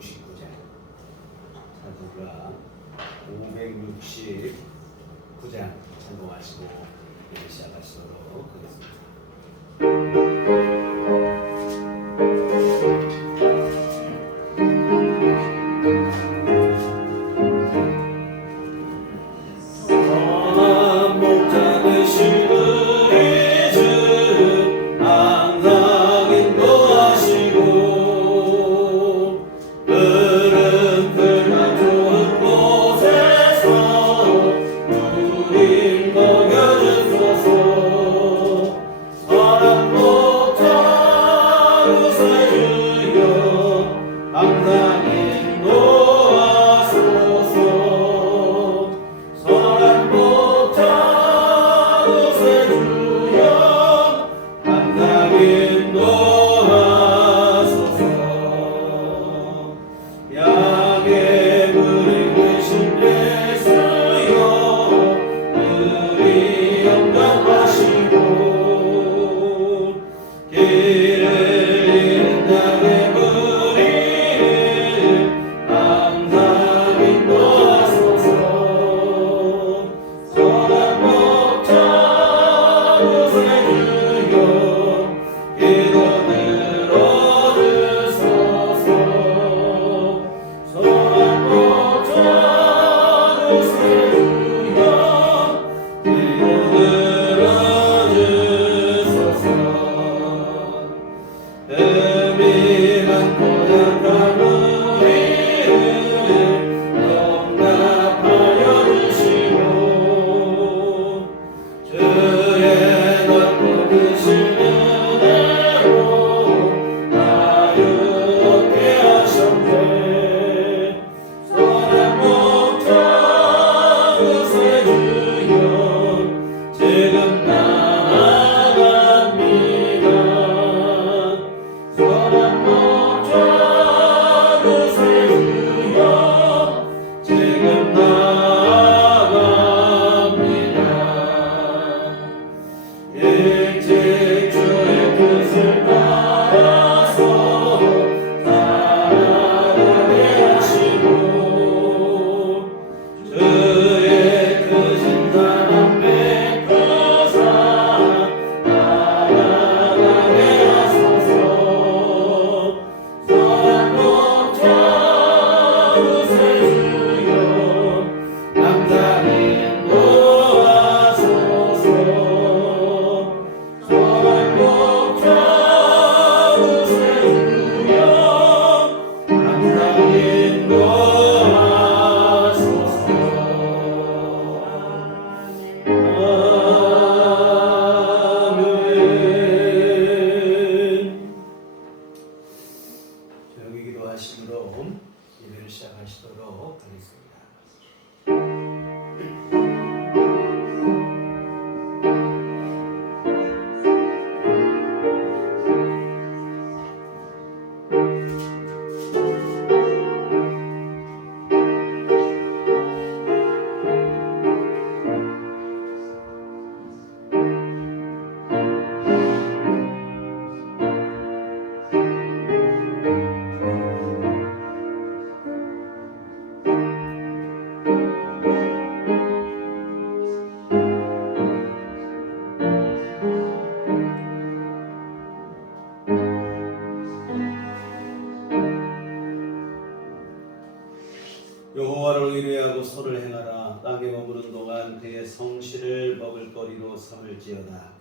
569장 사도가 569장 참고하시고 시작하시도록 하겠습니다. 여호와를 의뢰하고 선을 행하라. 땅에 머무는 동안 그의 성실을 먹을거리로 삼을지어다.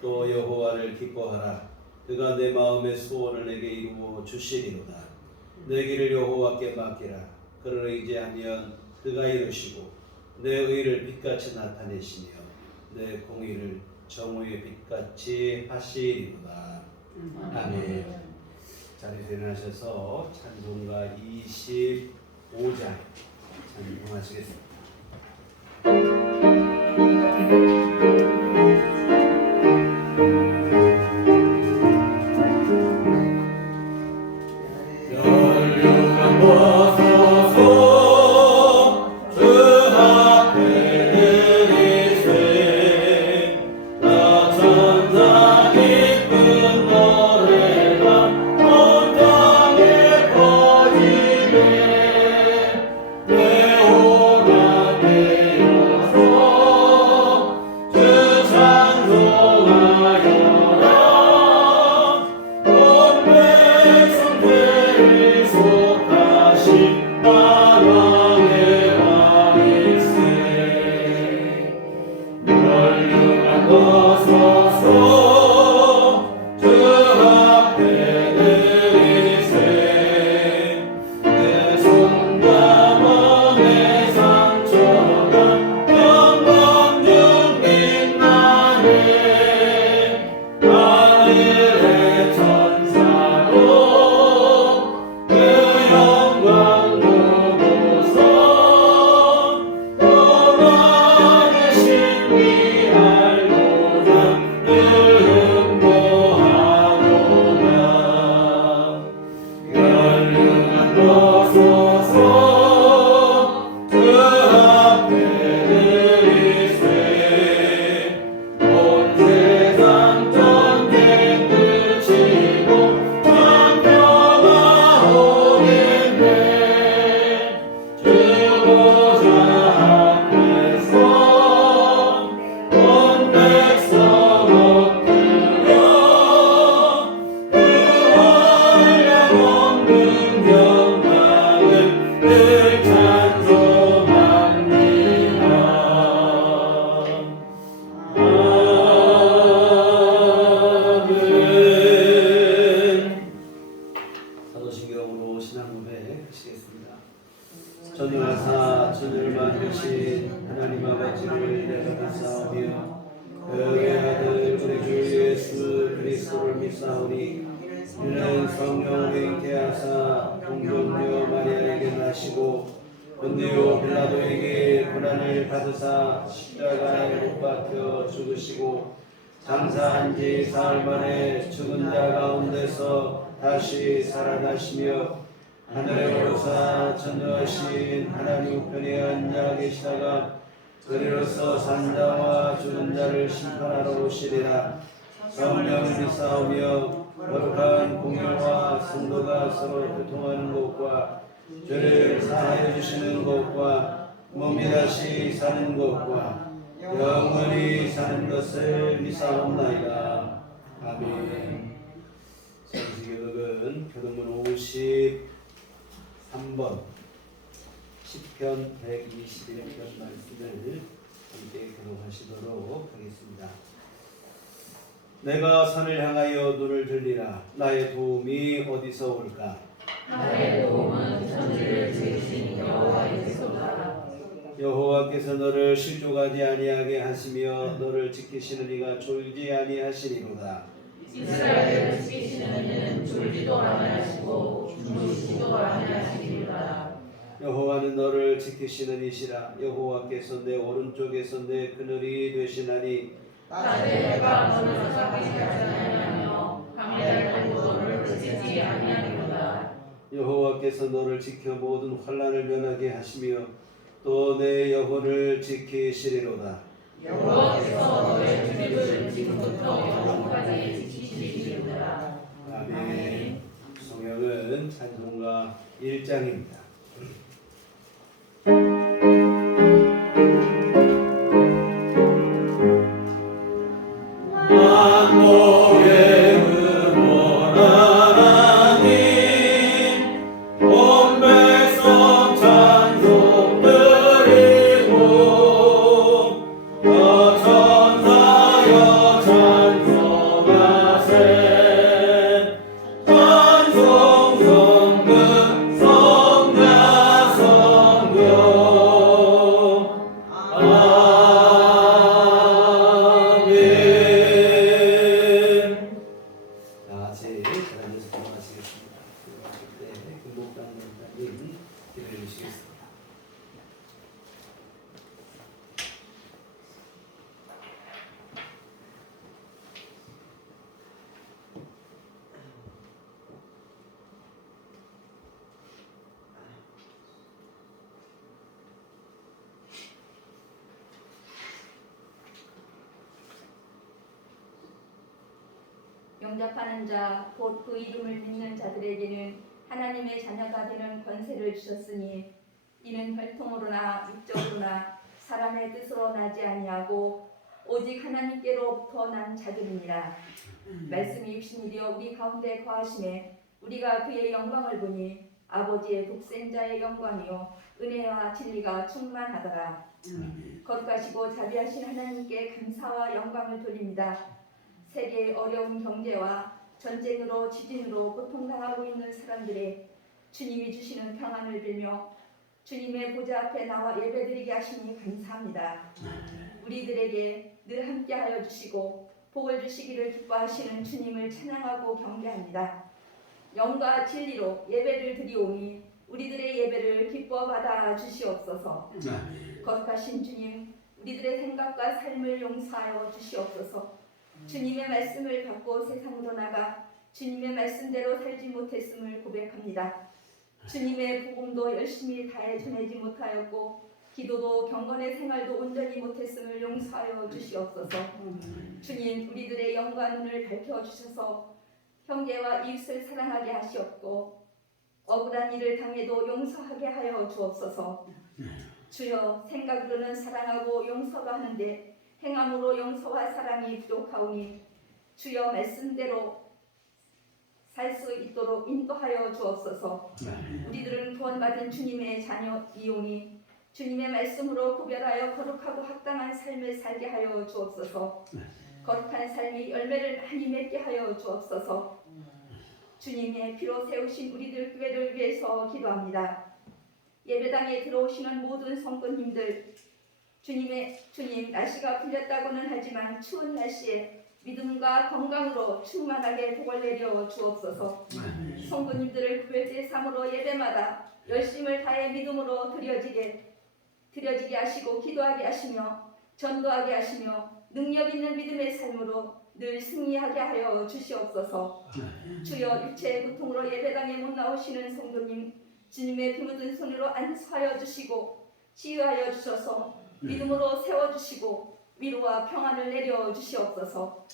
또 여호와를 기뻐하라. 그가 내 마음의 소원을 내게 이루어 주시리로다. 내 길을 여호와께 맡기라. 그를 의지하면 그가 이루시고 내 의를 빛같이 나타내시며 내 공의를 정오의 빛같이 하시리로다. 아멘. 자리에 일어나셔서 찬송가 25장 찬송하시겠습니다. 기쁜 노래가 온 땅에 퍼지네. 전능하사 천을 만드신 하나님 아버지를 내가 믿사오며 그의 아들 우리 주 예수 그리스도를 믿사오니 이는 성령으로 잉태하사 동정녀 마리아에게 나시고 본디오 빌라도에게 고난을 받으사 십자가에 못 박혀 죽으시고 장사한 지 사흘 만에 죽은 자 가운데서 다시 살아나시며 하늘에 오르사 전능하신 하나님 우편에 앉아 계시다가 그리로서 산자와 죽은 자를 심판하러 오시리라. 성령을 믿사오며 거룩한 공회와 성도가 서로 교통하는 것과 죄를 사하여 주시는 것과 몸이 다시 사는 것과 영원히 사는 것을 믿사옵나이다. 아멘. 성시교독은 교독문 53번 시편 121편 말씀을 함께 교독하시도록 하겠습니다. 내가 산을 향하여 눈을 들리라. 나의 도움이 어디서 올까? 나의 도움은 천지를 지으신 여호와에게서 오라. 여호와께서 너를 실족하지 아니하게 하시며 너를 지키시는 이가 졸지 아니하시리로다. 이스라엘을 지키시는 이는 졸지도 아니하시고 주무시지도 아니하시리로다. 여호와는 너를 지키시는 이시라. 여호와께서 내 오른쪽에서 내 그늘이 되시나니 낮에 내가 너를 사랑하지 아니하며 밤에 날고 너를 지키지 아니하리로다. 여호와께서 너를 지켜 모든 환난을 면하게 하시며 또 내 영혼을 지키시리로다. 여호와께서 너의 출입을 지금부터 영원까지 지키시리로다. 아멘. 성경은 찬송가 1장입니다. 영접하는 자, 곧 그 이름을 믿는 자들에게는 하나님의 자녀가 되는 권세를 주셨으니 이는 혈통으로나 육적으로나 사람의 뜻으로 나지 아니하고 오직 하나님께로부터 난 자들이니라. 말씀이 육신이 되어 우리 가운데 거하심에 우리가 그의 영광을 보니 아버지의 독생자의 영광이요 은혜와 진리가 충만하더라. 거룩하시고 자비하신 하나님께 감사와 영광을 돌립니다. 세계의 어려운 경제와 전쟁으로 지진으로 고통당하고 있는 사람들의 주님이 주시는 평안을 빌며 주님의 보좌 앞에 나와 예배드리게 하시니 감사합니다. 우리들에게 늘 함께하여 주시고 복을 주시기를 기뻐하시는 주님을 찬양하고 경배합니다. 영과 진리로 예배를 드리오니 우리들의 예배를 기뻐 받아 주시옵소서. 거룩하신 주님, 우리들의 생각과 삶을 용서하여 주시옵소서. 주님의 말씀을 갖고 세상으로 나가 주님의 말씀대로 살지 못했음을 고백합니다. 주님의 복음도 열심히 다해 전하지 못하였고 기도도 경건의 생활도 온전히 못했음을 용서하여 주시옵소서. 주님, 우리들의 영과 눈을 밝혀주셔서 형제와 이웃을 사랑하게 하시옵고 억울한 일을 당해도 용서하게 하여 주옵소서. 주여, 생각으로는 사랑하고 용서도 하는데 행함으로 용서와 사랑이 부족하오니 주여 말씀대로 살 수 있도록 인도하여 주옵소서. 우리들은 구원받은 주님의 자녀이오니 주님의 말씀으로 구별하여 거룩하고 합당한 삶을 살게 하여 주옵소서. 거룩한 삶이 열매를 많이 맺게 하여 주옵소서. 주님의 피로 세우신 우리들 교회를 위해서 기도합니다. 예배당에 들어오시는 모든 성도님들, 주님 날씨가 풀렸다고는 하지만 추운 날씨에 믿음과 건강으로 충만하게 복을 내려 주옵소서. 성도님들을 구별제 삼으로 예배마다 열심을 다해 믿음으로 드려지게 하시고 기도하게 하시며 전도하게 하시며 능력 있는 믿음의 삶으로 늘 승리하게 하여 주시옵소서. 주여 육체의 고통으로 예배당에 못 나오시는 성도님, 주님의 피 묻은 손으로 안수하여 주시고 치유하여 주셔서 믿음으로 세워주시고 위로와 평안을 내려 주시옵소서.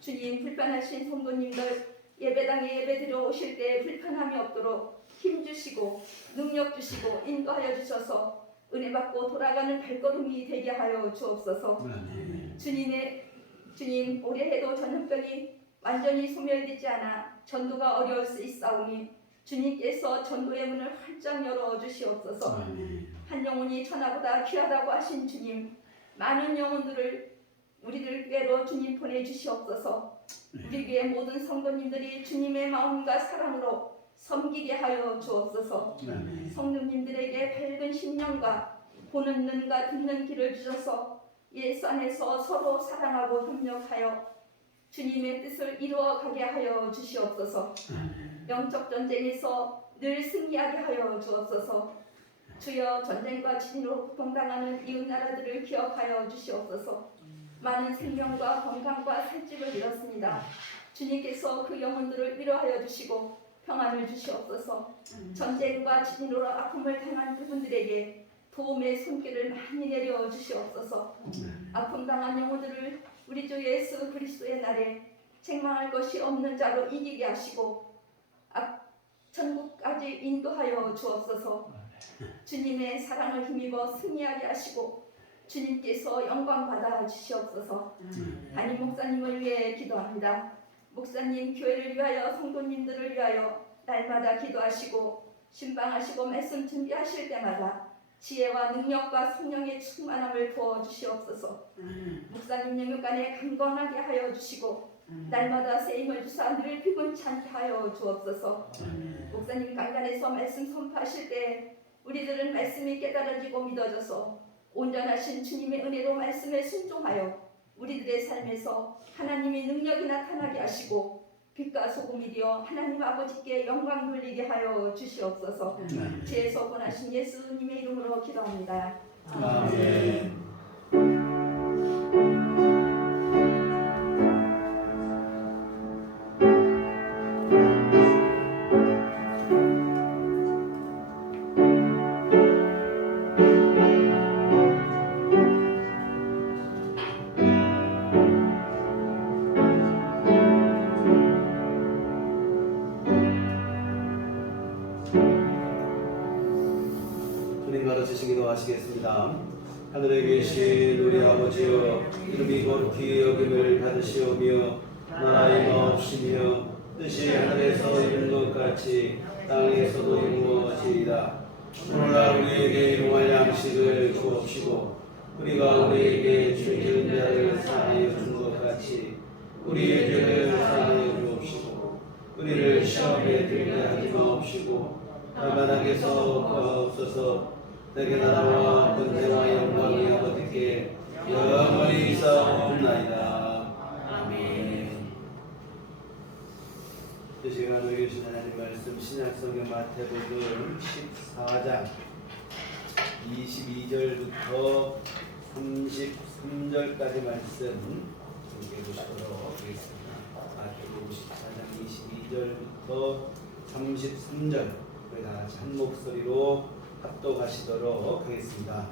주님, 불편하신 성도님들 예배당에 예배드려 오실 때 불편함이 없도록 힘주시고 능력 주시고 인도하여 주셔서 은혜 받고 돌아가는 발걸음이 되게 하여 주옵소서. 주님, 올해에도 전염병이 완전히 소멸되지 않아 전도가 어려울 수 있사오니 주님께서 전도의 문을 활짝 열어 주시옵소서. 한 영혼이 천하보다 귀하다고 하신 주님, 많은 영혼들을 우리들께로 주님 보내주시옵소서. 우리 교회 모든 성도님들이 주님의 마음과 사랑으로 섬기게 하여 주옵소서. 성도님들에게 밝은 심령과 보는 눈과 듣는 귀를 주셔서 예수 안에서 서로 사랑하고 협력하여 주님의 뜻을 이루어가게 하여 주시옵소서. 영적 전쟁에서 늘 승리하게 하여 주옵소서. 주여, 전쟁과 진으로 고통당하는 이웃 나라들을 기억하여 주시옵소서. 많은 생명과 건강과 살집을 잃었습니다. 주님께서 그 영혼들을 위로하여 주시고 평안을 주시옵소서. 전쟁과 진으로 아픔을 당한 그분들에게 도움의 손길을 많이 내려 주시옵소서. 아픔 당한 영혼들을 우리 주 예수 그리스도의 날에 책망할 것이 없는 자로 이기게 하시고 천국까지 인도하여 주옵소서. 주님의 사랑을 힘입어 승리하게 하시고 주님께서 영광 받아 주시옵소서. 담임 목사님을 위해 기도합니다. 목사님, 교회를 위하여 성도님들을 위하여 날마다 기도하시고 신방하시고 말씀 준비하실 때마다 지혜와 능력과 성령의 충만함을 부어 주시옵소서. 목사님 영육간에 강건하게 하여 주시고 날마다 세임을 주사 늘 피곤찮게 하여 주옵소서. 목사님 강단에서 말씀 선포하실 때 우리들은 말씀이 깨달아지고 믿어져서 온전하신 주님의 은혜로 말씀에 순종하여 우리들의 삶에서 하나님의 능력이 나타나게 하시고 빛과 소금이 되어 하나님 아버지께 영광 돌리게 하여 주시옵소서. 죄에서 권하신 예수님의 이름으로 기도합니다. 아멘. 기도하시겠습니다. 하늘에 계신 우리 아버지여, 이름이 거룩히 여김을 받으시오며 나라의 마옵시며 뜻이 하늘에서 이룬 것 같이 땅에서도 이루어지이다. 오늘날 우리에게 일용할 양식을 주옵시고 우리가 우리에게 죄 지은 자를 사하여 준 것 같이 우리의 죄를 사하여 주옵시고 우리를 시험에 들게 하지 마옵시고 다만 악에서 구하옵소서. 내게 나라와 권세와 영광이 아버지께 영원히 있사옵나이다. 아멘. 이 시간 우리 주신 하나님 말씀 신약성경 마태복음 14장 22절부터 33절까지 말씀 함께 보시도록 하겠습니다. 마태복음 14장 22절부터 33절 우리 다 같이 한 목소리로 합독하시도록 하겠습니다.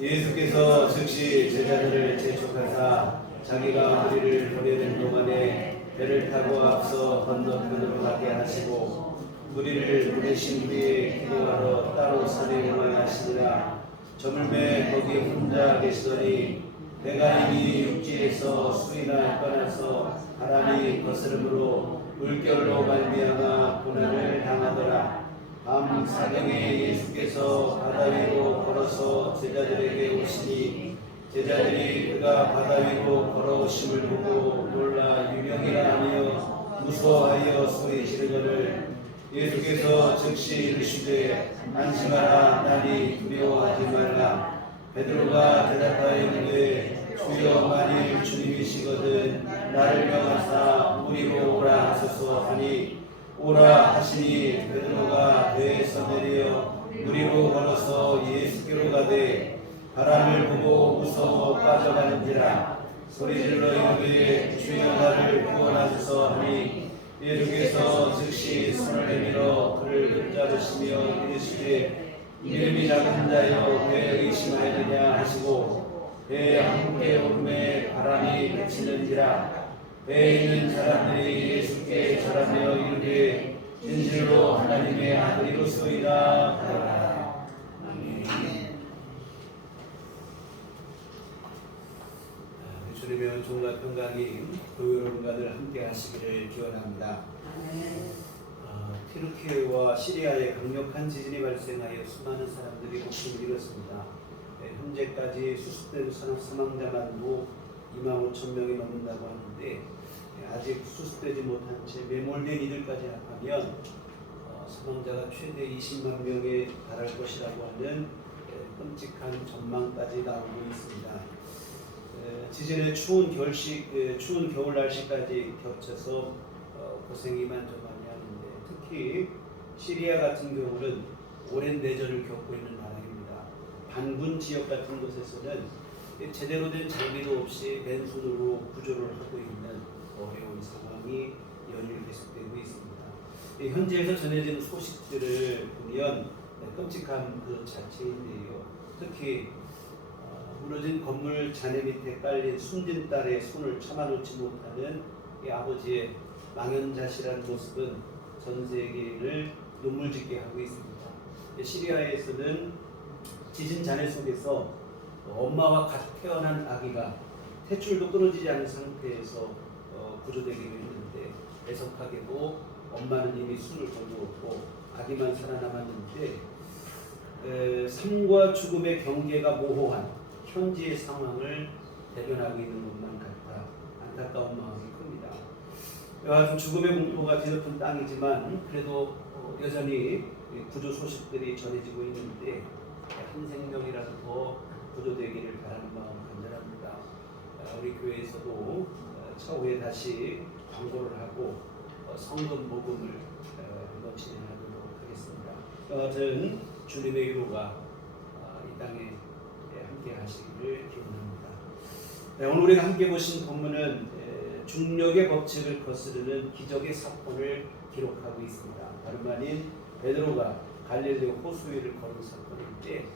예수께서 즉시 제자들을 재촉하사 자기가 우리를 보내는 동안에 배를 타고 앞서 건너편으로 가게 하시고 우리를 보내신 뒤에 기도하러 따로 산에 올라가시니라. 저물매 거기 혼자 계시더니 배가 이미 육지에서 수이나 떠나서 바람이 거스름으로 물결로 말미암아 고난을 당하더라. 밤 사경에 예수께서 바다 위로 걸어서 제자들에게 오시니 제자들이 그가 바다 위로 걸어오심을 보고 놀라 유명이라 하며 무서워하여 소리 지르거늘 예수께서 즉시 이르시되 안심하라 나니 두려워하지 말라. 베드로가 대답하여 이르되 주여 만일 주님이시거든 나를 명하사 우리로 오라 하소서 하니 오라 하시니 베드로가 배에서 내려 우리로 걸어서 예수께로 가되 바람을 보고 무서워 빠져가는지라 소리질러 이르되 주여 나를 구원하소서 하니 예수께서 즉시 손을 내밀어 그를 붙잡으시며 이르시되 이름이 작은 자여 왜 의심하였느냐 하시고 배에 함께 오름에 바람이 그치는지라 배에 있는 사람들이 예수께 절하며 이르되 진실로 하나님의 아들이로소이다 하더라. 주님의 종과 평강이 교회론가들 함께 하시기를 기원합니다. 튀르키예와 시리아에 강력한 지진이 발생하여 수많은 사람들이 목숨을 잃었습니다. 현재까지 수습된 사망자만도 25,000명이 넘는다고 하는데 아직 수습되지 못한 채 매몰된 이들까지 합하면 사망자가 최대 20만 명에 달할 것이라고 하는 끔찍한 전망까지 나오고 있습니다. 지진의 추운 겨울 날씨까지 겹쳐서 고생이 이만저만이 하는데 특히 시리아 같은 경우는 오랜 내전을 겪고 있는 나라입니다. 반군 지역 같은 곳에서는 제대로 된 장비도 없이 맨손으로 구조를 하고 있는 어려운 상황이 연일 계속되고 있습니다. 현지에서 전해지는 소식들을 보면 끔찍한 그 자체인데요. 특히 무너진 건물 잔해 밑에 깔린 숨진 딸의 손을 참아놓지 못하는 이 아버지의 망연자실한 모습은 전 세계를 눈물짓게 하고 있습니다. 시리아에서는 지진 잔해 속에서 엄마와 같이 태어난 아기가 탯줄도 끊어지지 않은 상태에서 구조되기로 했는데 애석하게도 엄마는 이미 숨을 거두었고 아기만 살아남았는데 삶과 죽음의 경계가 모호한 현지의 상황을 대변하고 있는 것만 같아 안타까운 마음이 큽니다. 여하튼 죽음의 공포가 뒤덮은 땅이지만 그래도 여전히 구조 소식들이 전해지고 있는데 한 생명이라도 더 구조되기를 바라는 마음 간절합니다. 우리 교회에서도 차후에 다시 광고를 하고 성금 모금을 한번 진행하도록 하겠습니다. 여하튼 주님의 위로가 이 땅에 함께 하시기를 기원합니다. 오늘 우리가 함께 보신 본문은 중력의 법칙을 거스르는 기적의 사건을 기록하고 있습니다. 다름 아닌 베드로가 갈릴리 호수 위를 걸은 사건인데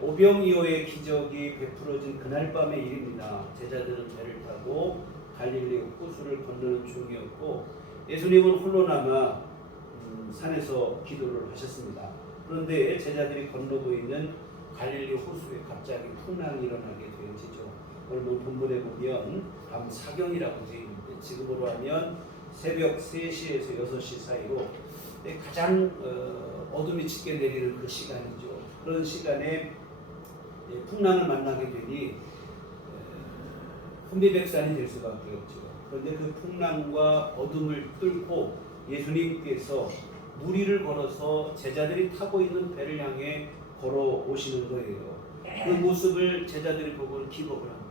오병이어의 기적이 베풀어진 그날 밤의 일입니다. 제자들은 배를 타고 갈릴리 호수를 건너는 중이었고 예수님은 홀로 남아 산에서 기도를 하셨습니다. 그런데 제자들이 건너고 있는 갈릴리 호수에 갑자기 풍랑이 일어나게 되어지죠. 오늘 본문에 보면 밤 사경이라고 되어 있는데 지금으로 하면 새벽 3시에서 6시 사이로 가장 어둠이 짙게 내리는 그 시간이죠. 그런 시간에 풍랑을 만나게 되니 혼비백산이 될 수밖에 없죠. 그런데 그 풍랑과 어둠을 뚫고 예수님께서 무리를 걸어서 제자들이 타고 있는 배를 향해 걸어오시는 거예요. 그 모습을 제자들이 보고는 기겁을 합니다.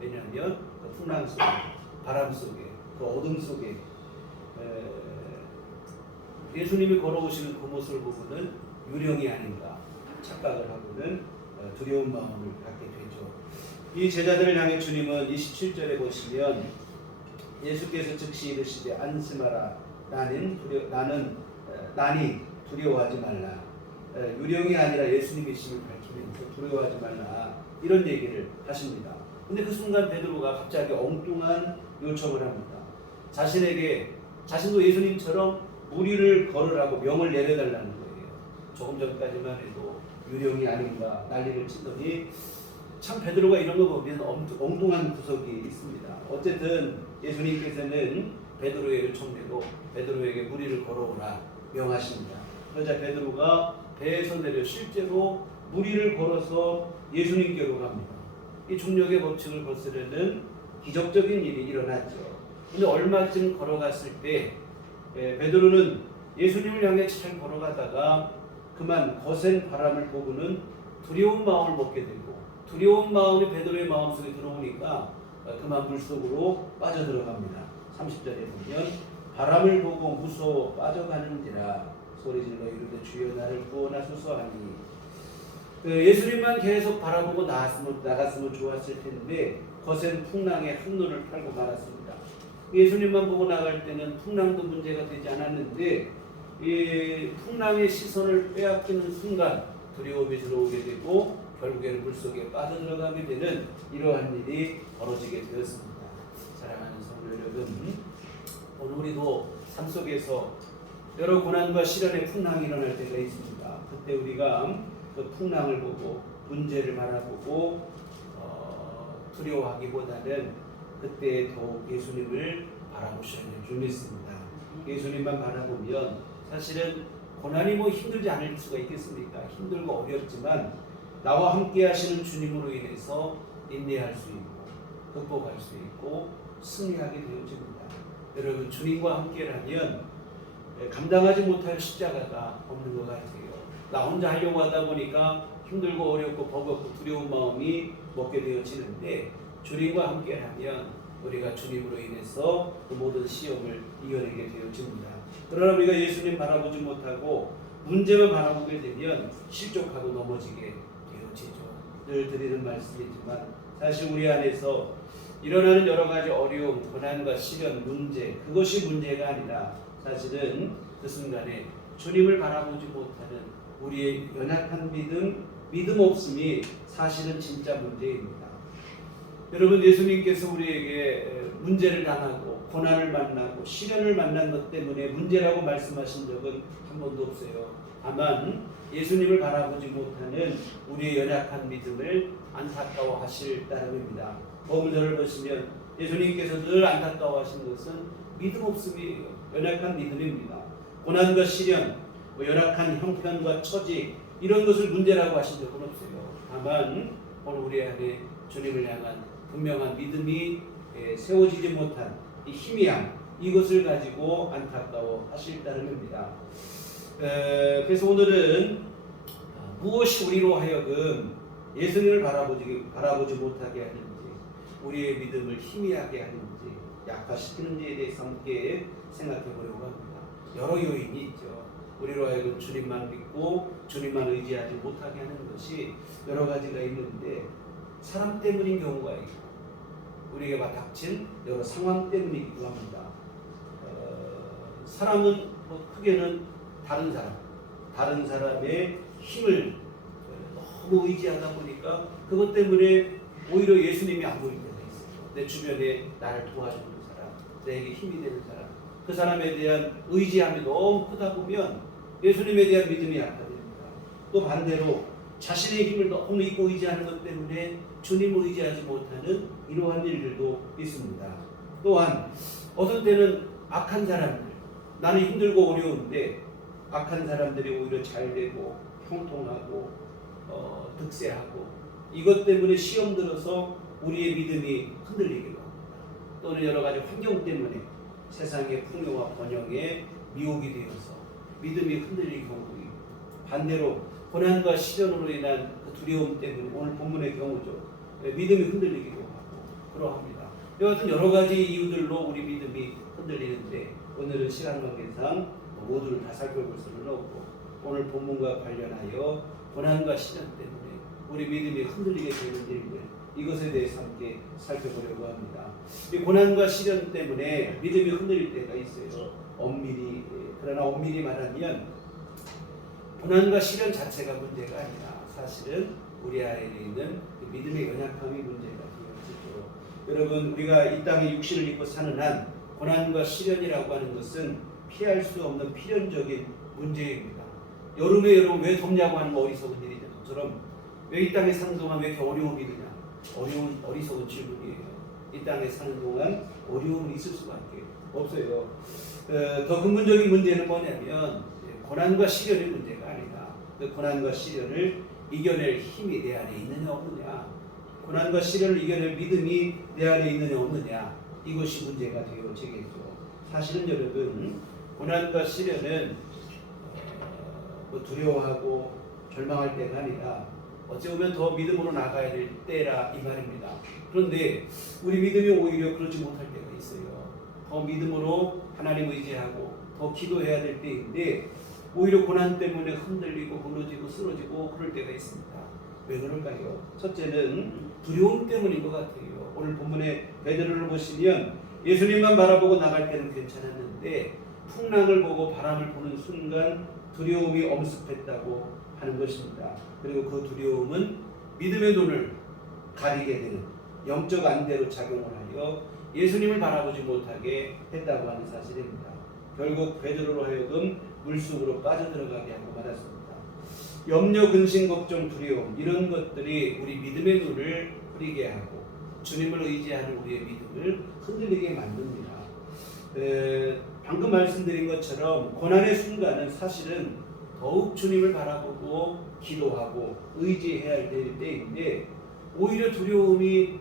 왜냐하면 그 풍랑 속에, 바람 속에, 그 어둠 속에 예수님이 걸어오시는 그 모습을 보고는 유령이 아닌가 착각을 하고는 두려운 마음을 갖게 되죠. 이 제자들을 향해 주님은 27절에 보시면 예수께서 즉시 이르시되 안심하라 나니 두려워하지 말라. 유령이 아니라 예수님이심을 밝히면서 두려워하지 말라 이런 얘기를 하십니다. 근데 그 순간 베드로가 갑자기 엉뚱한 요청을 합니다. 자신에게 자신도 예수님처럼 무리를 걸으라고 명을 내려달라는 거예요. 조금 전까지만 해도 유령이 아닌가 난리를 치더니 참 베드로가 이런 거 보면 엉뚱한 구석이 있습니다. 어쨌든 예수님께서는 베드로의 요청대로 베드로에게 무리를 걸어오라 명하십니다. 그러자 베드로가 배에서 내려 실제로 무리를 걸어서 예수님께로 갑니다. 이 중력의 법칙을 거스르는 기적적인 일이 일어났죠. 근데 얼마쯤 걸어갔을 때 베드로는 예수님을 향해 잘 걸어가다가 그만 거센 바람을 보고는 두려운 마음을 먹게 되고, 두려운 마음이 베드로의 마음속에 들어오니까 그만 물속으로 빠져들어갑니다. 30절에 보면 바람을 보고 무서워 빠져가는지라 소리질러 이르되 주여 나를 구원하소서 하니, 예수님만 계속 바라보고 나갔으면 좋았을 텐데 거센 풍랑에 한눈을 팔고 말았습니다. 예수님만 보고 나갈 때는 풍랑도 문제가 되지 않았는데 이 풍랑의 시선을 빼앗기는 순간 두려움이 들어오게 되고 결국에는 물속에 빠져들어가게 되는 이러한 일이 벌어지게 되었습니다. 사랑하는 성도 여러분, 오늘 우리도 삶 속에서 여러 고난과 시련의 풍랑이 일어날 때가 있습니다. 그때 우리가 그 풍랑을 보고 문제를 바라보고 두려워하기보다는 그때 더욱 예수님을 바라보셔야 될 줄 믿습니다. 예수님만 바라보면 사실은 고난이 힘들지 않을 수가 있겠습니까? 힘들고 어렵지만 나와 함께 하시는 주님으로 인해서 인내할 수 있고 극복할 수 있고 승리하게 되어집니다. 여러분, 주님과 함께라면 감당하지 못할 십자가가 없는 것 같아요. 나 혼자 하려고 하다 보니까 힘들고 어렵고 버겁고 두려운 마음이 먹게 되어지는데 주님과 함께라면 우리가 주님으로 인해서 그 모든 시험을 이겨내게 되어집니다. 그러나 우리가 예수님 바라보지 못하고 문제만 바라보게 되면 실족하고 넘어지게 되어지죠. 늘 드리는 말씀이지만 사실 우리 안에서 일어나는 여러 가지 어려움, 고난과 시련, 문제, 그것이 문제가 아니라 사실은 그 순간에 주님을 바라보지 못하는 우리의 연약한 믿음 없음이 사실은 진짜 문제입니다. 여러분, 예수님께서 우리에게 문제를 당하고 고난을 만나고 시련을 만난 것 때문에 문제라고 말씀하신 적은 한 번도 없어요. 다만 예수님을 바라보지 못하는 우리의 연약한 믿음을 안타까워하실 따름입니다. 본문을 보시면 예수님께서 늘 안타까워하신 것은 믿음 없음이에요. 연약한 믿음입니다. 고난과 시련, 연약한 형편과 처지, 이런 것을 문제라고 하신 적은 없어요. 다만 오늘 우리 안에 주님을 향한 분명한 믿음이 세워지지 못한 이 희미함, 이것을 가지고 안타까워하실 따름입니다. 그래서 오늘은 무엇이 우리로 하여금 예수님을 바라보지 못하게 하는지, 우리의 믿음을 희미하게 하는지, 약화시키는지에 대해서 함께 생각해 보려고 합니다. 여러 요인이 있죠. 우리로 하여금 주님만 믿고 주님만 의지하지 못하게 하는 것이 여러 가지가 있는데, 사람 때문인 경우가 있고 우리에게 닥친 여러 상황 때문이기도 합니다. 사람은 크게는 다른 사람의 힘을 너무 의지하다 보니까 그것 때문에 오히려 예수님이 안 보일 때가 있어요. 내 주변에 나를 도와주는 사람, 내게 힘이 되는 사람, 그 사람에 대한 의지함이 너무 크다 보면 예수님에 대한 믿음이 약화됩니다. 또 반대로 자신의 힘을 너무 믿고 의지하는 것 때문에 주님을 의지하지 못하는 이러한 일들도 있습니다. 또한 어떤 때는 악한 사람들, 나는 힘들고 어려운데 악한 사람들이 오히려 잘 되고 형통하고 득세하고, 이것 때문에 시험 들어서 우리의 믿음이 흔들리기도 합니다. 또는 여러 가지 환경 때문에 세상의 풍요와 번영에 미혹이 되어서 믿음이 흔들릴 경우도 있고, 반대로 고난과 시련으로 인한 그 두려움 때문에 오늘 본문의 경우죠. 믿음이 흔들리기도 하고 그러합니다. 이와 같은 여러 가지 이유들로 우리 믿음이 흔들리는데, 오늘은 시간 관계상 모두를 다 살펴볼 수는 없고 오늘 본문과 관련하여 고난과 시련 때문에 우리 믿음이 흔들리게 되는 일들, 이것에 대해서 함께 살펴보려고 합니다. 이 고난과 시련 때문에 믿음이 흔들릴 때가 있어요. 그러나 엄밀히 말하면 고난과 시련 자체가 문제가 아니라 사실은 우리 안에 있는 믿음의 연약함이 문제가 되어지죠. 여러분, 우리가 이 땅에 육신을 입고 사는 한 고난과 시련이라고 하는 것은 피할 수 없는 필연적인 문제입니다. 여름에 여러분 왜 덥냐고 하는 거 어리석은 일이죠. 저처럼 왜 이 땅에 사는 동안 왜 이렇게 어려움이 드냐? 어리석은 질문이에요. 이 땅에 사는 동안 어려움이 있을 수밖에 없어요. 더 근본적인 문제는 뭐냐면 고난과 시련의 문제가 아니라 그 고난과 시련을 이겨낼 힘이 내 안에 있느냐 없느냐, 고난과 시련을 이겨낼 믿음이 내 안에 있느냐 없느냐, 이것이 문제가 되어지겠죠. 사실은 여러분, 고난과 시련은 뭐 두려워하고 절망할 때가 아니라 어찌 보면 더 믿음으로 나가야 될 때라 이 말입니다. 그런데 우리 믿음이 오히려 그러지 못할 때가 있어요. 더 믿음으로 하나님 의지하고 더 기도해야 될 때인데 오히려 고난 때문에 흔들리고 무너지고 쓰러지고 그럴 때가 있습니다. 왜 그럴까요? 첫째는 두려움 때문인 것 같아요. 오늘 본문의 베드로를 보시면 예수님만 바라보고 나갈 때는 괜찮았는데 풍랑을 보고 바람을 보는 순간 두려움이 엄습했다고 하는 것입니다. 그리고 그 두려움은 믿음의 눈을 가리게 되는 영적 안대로 작용을 하여 예수님을 바라보지 못하게 했다고 하는 사실입니다. 결국 베드로로 하여금 물속으로 빠져들어가게 하고 말았습니다. 염려, 근심, 걱정, 두려움 이런 것들이 우리 믿음의 눈을 흐리게 하고 주님을 의지하는 우리의 믿음을 흔들리게 만듭니다. 방금 말씀드린 것처럼 고난의 순간은 사실은 더욱 주님을 바라보고 기도하고 의지해야 할 때인데 오히려 두려움이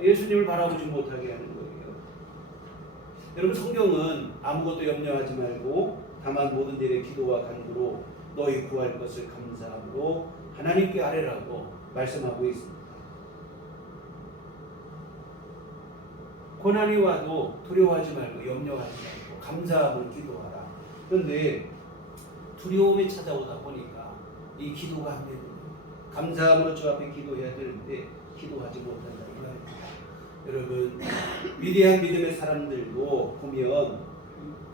예수님을 바라보지 못하게 하는 거예요. 여러분 성경은 아무것도 염려하지 말고 다만 모든 일에 기도와 간구로 너희 구할 것을 감사함으로 하나님께 아뢰라고 말씀하고 있습니다. 고난이 와도 두려워하지 말고 염려하지 말고 감사함으로 기도하라. 그런데 두려움이 찾아오다 보니까 이 기도가 안 됩니다. 감사함으로 주 앞에 기도해야 되는데 기도하지 못한다 이 말입니다. 여러분 위대한 믿음의 사람들도 보면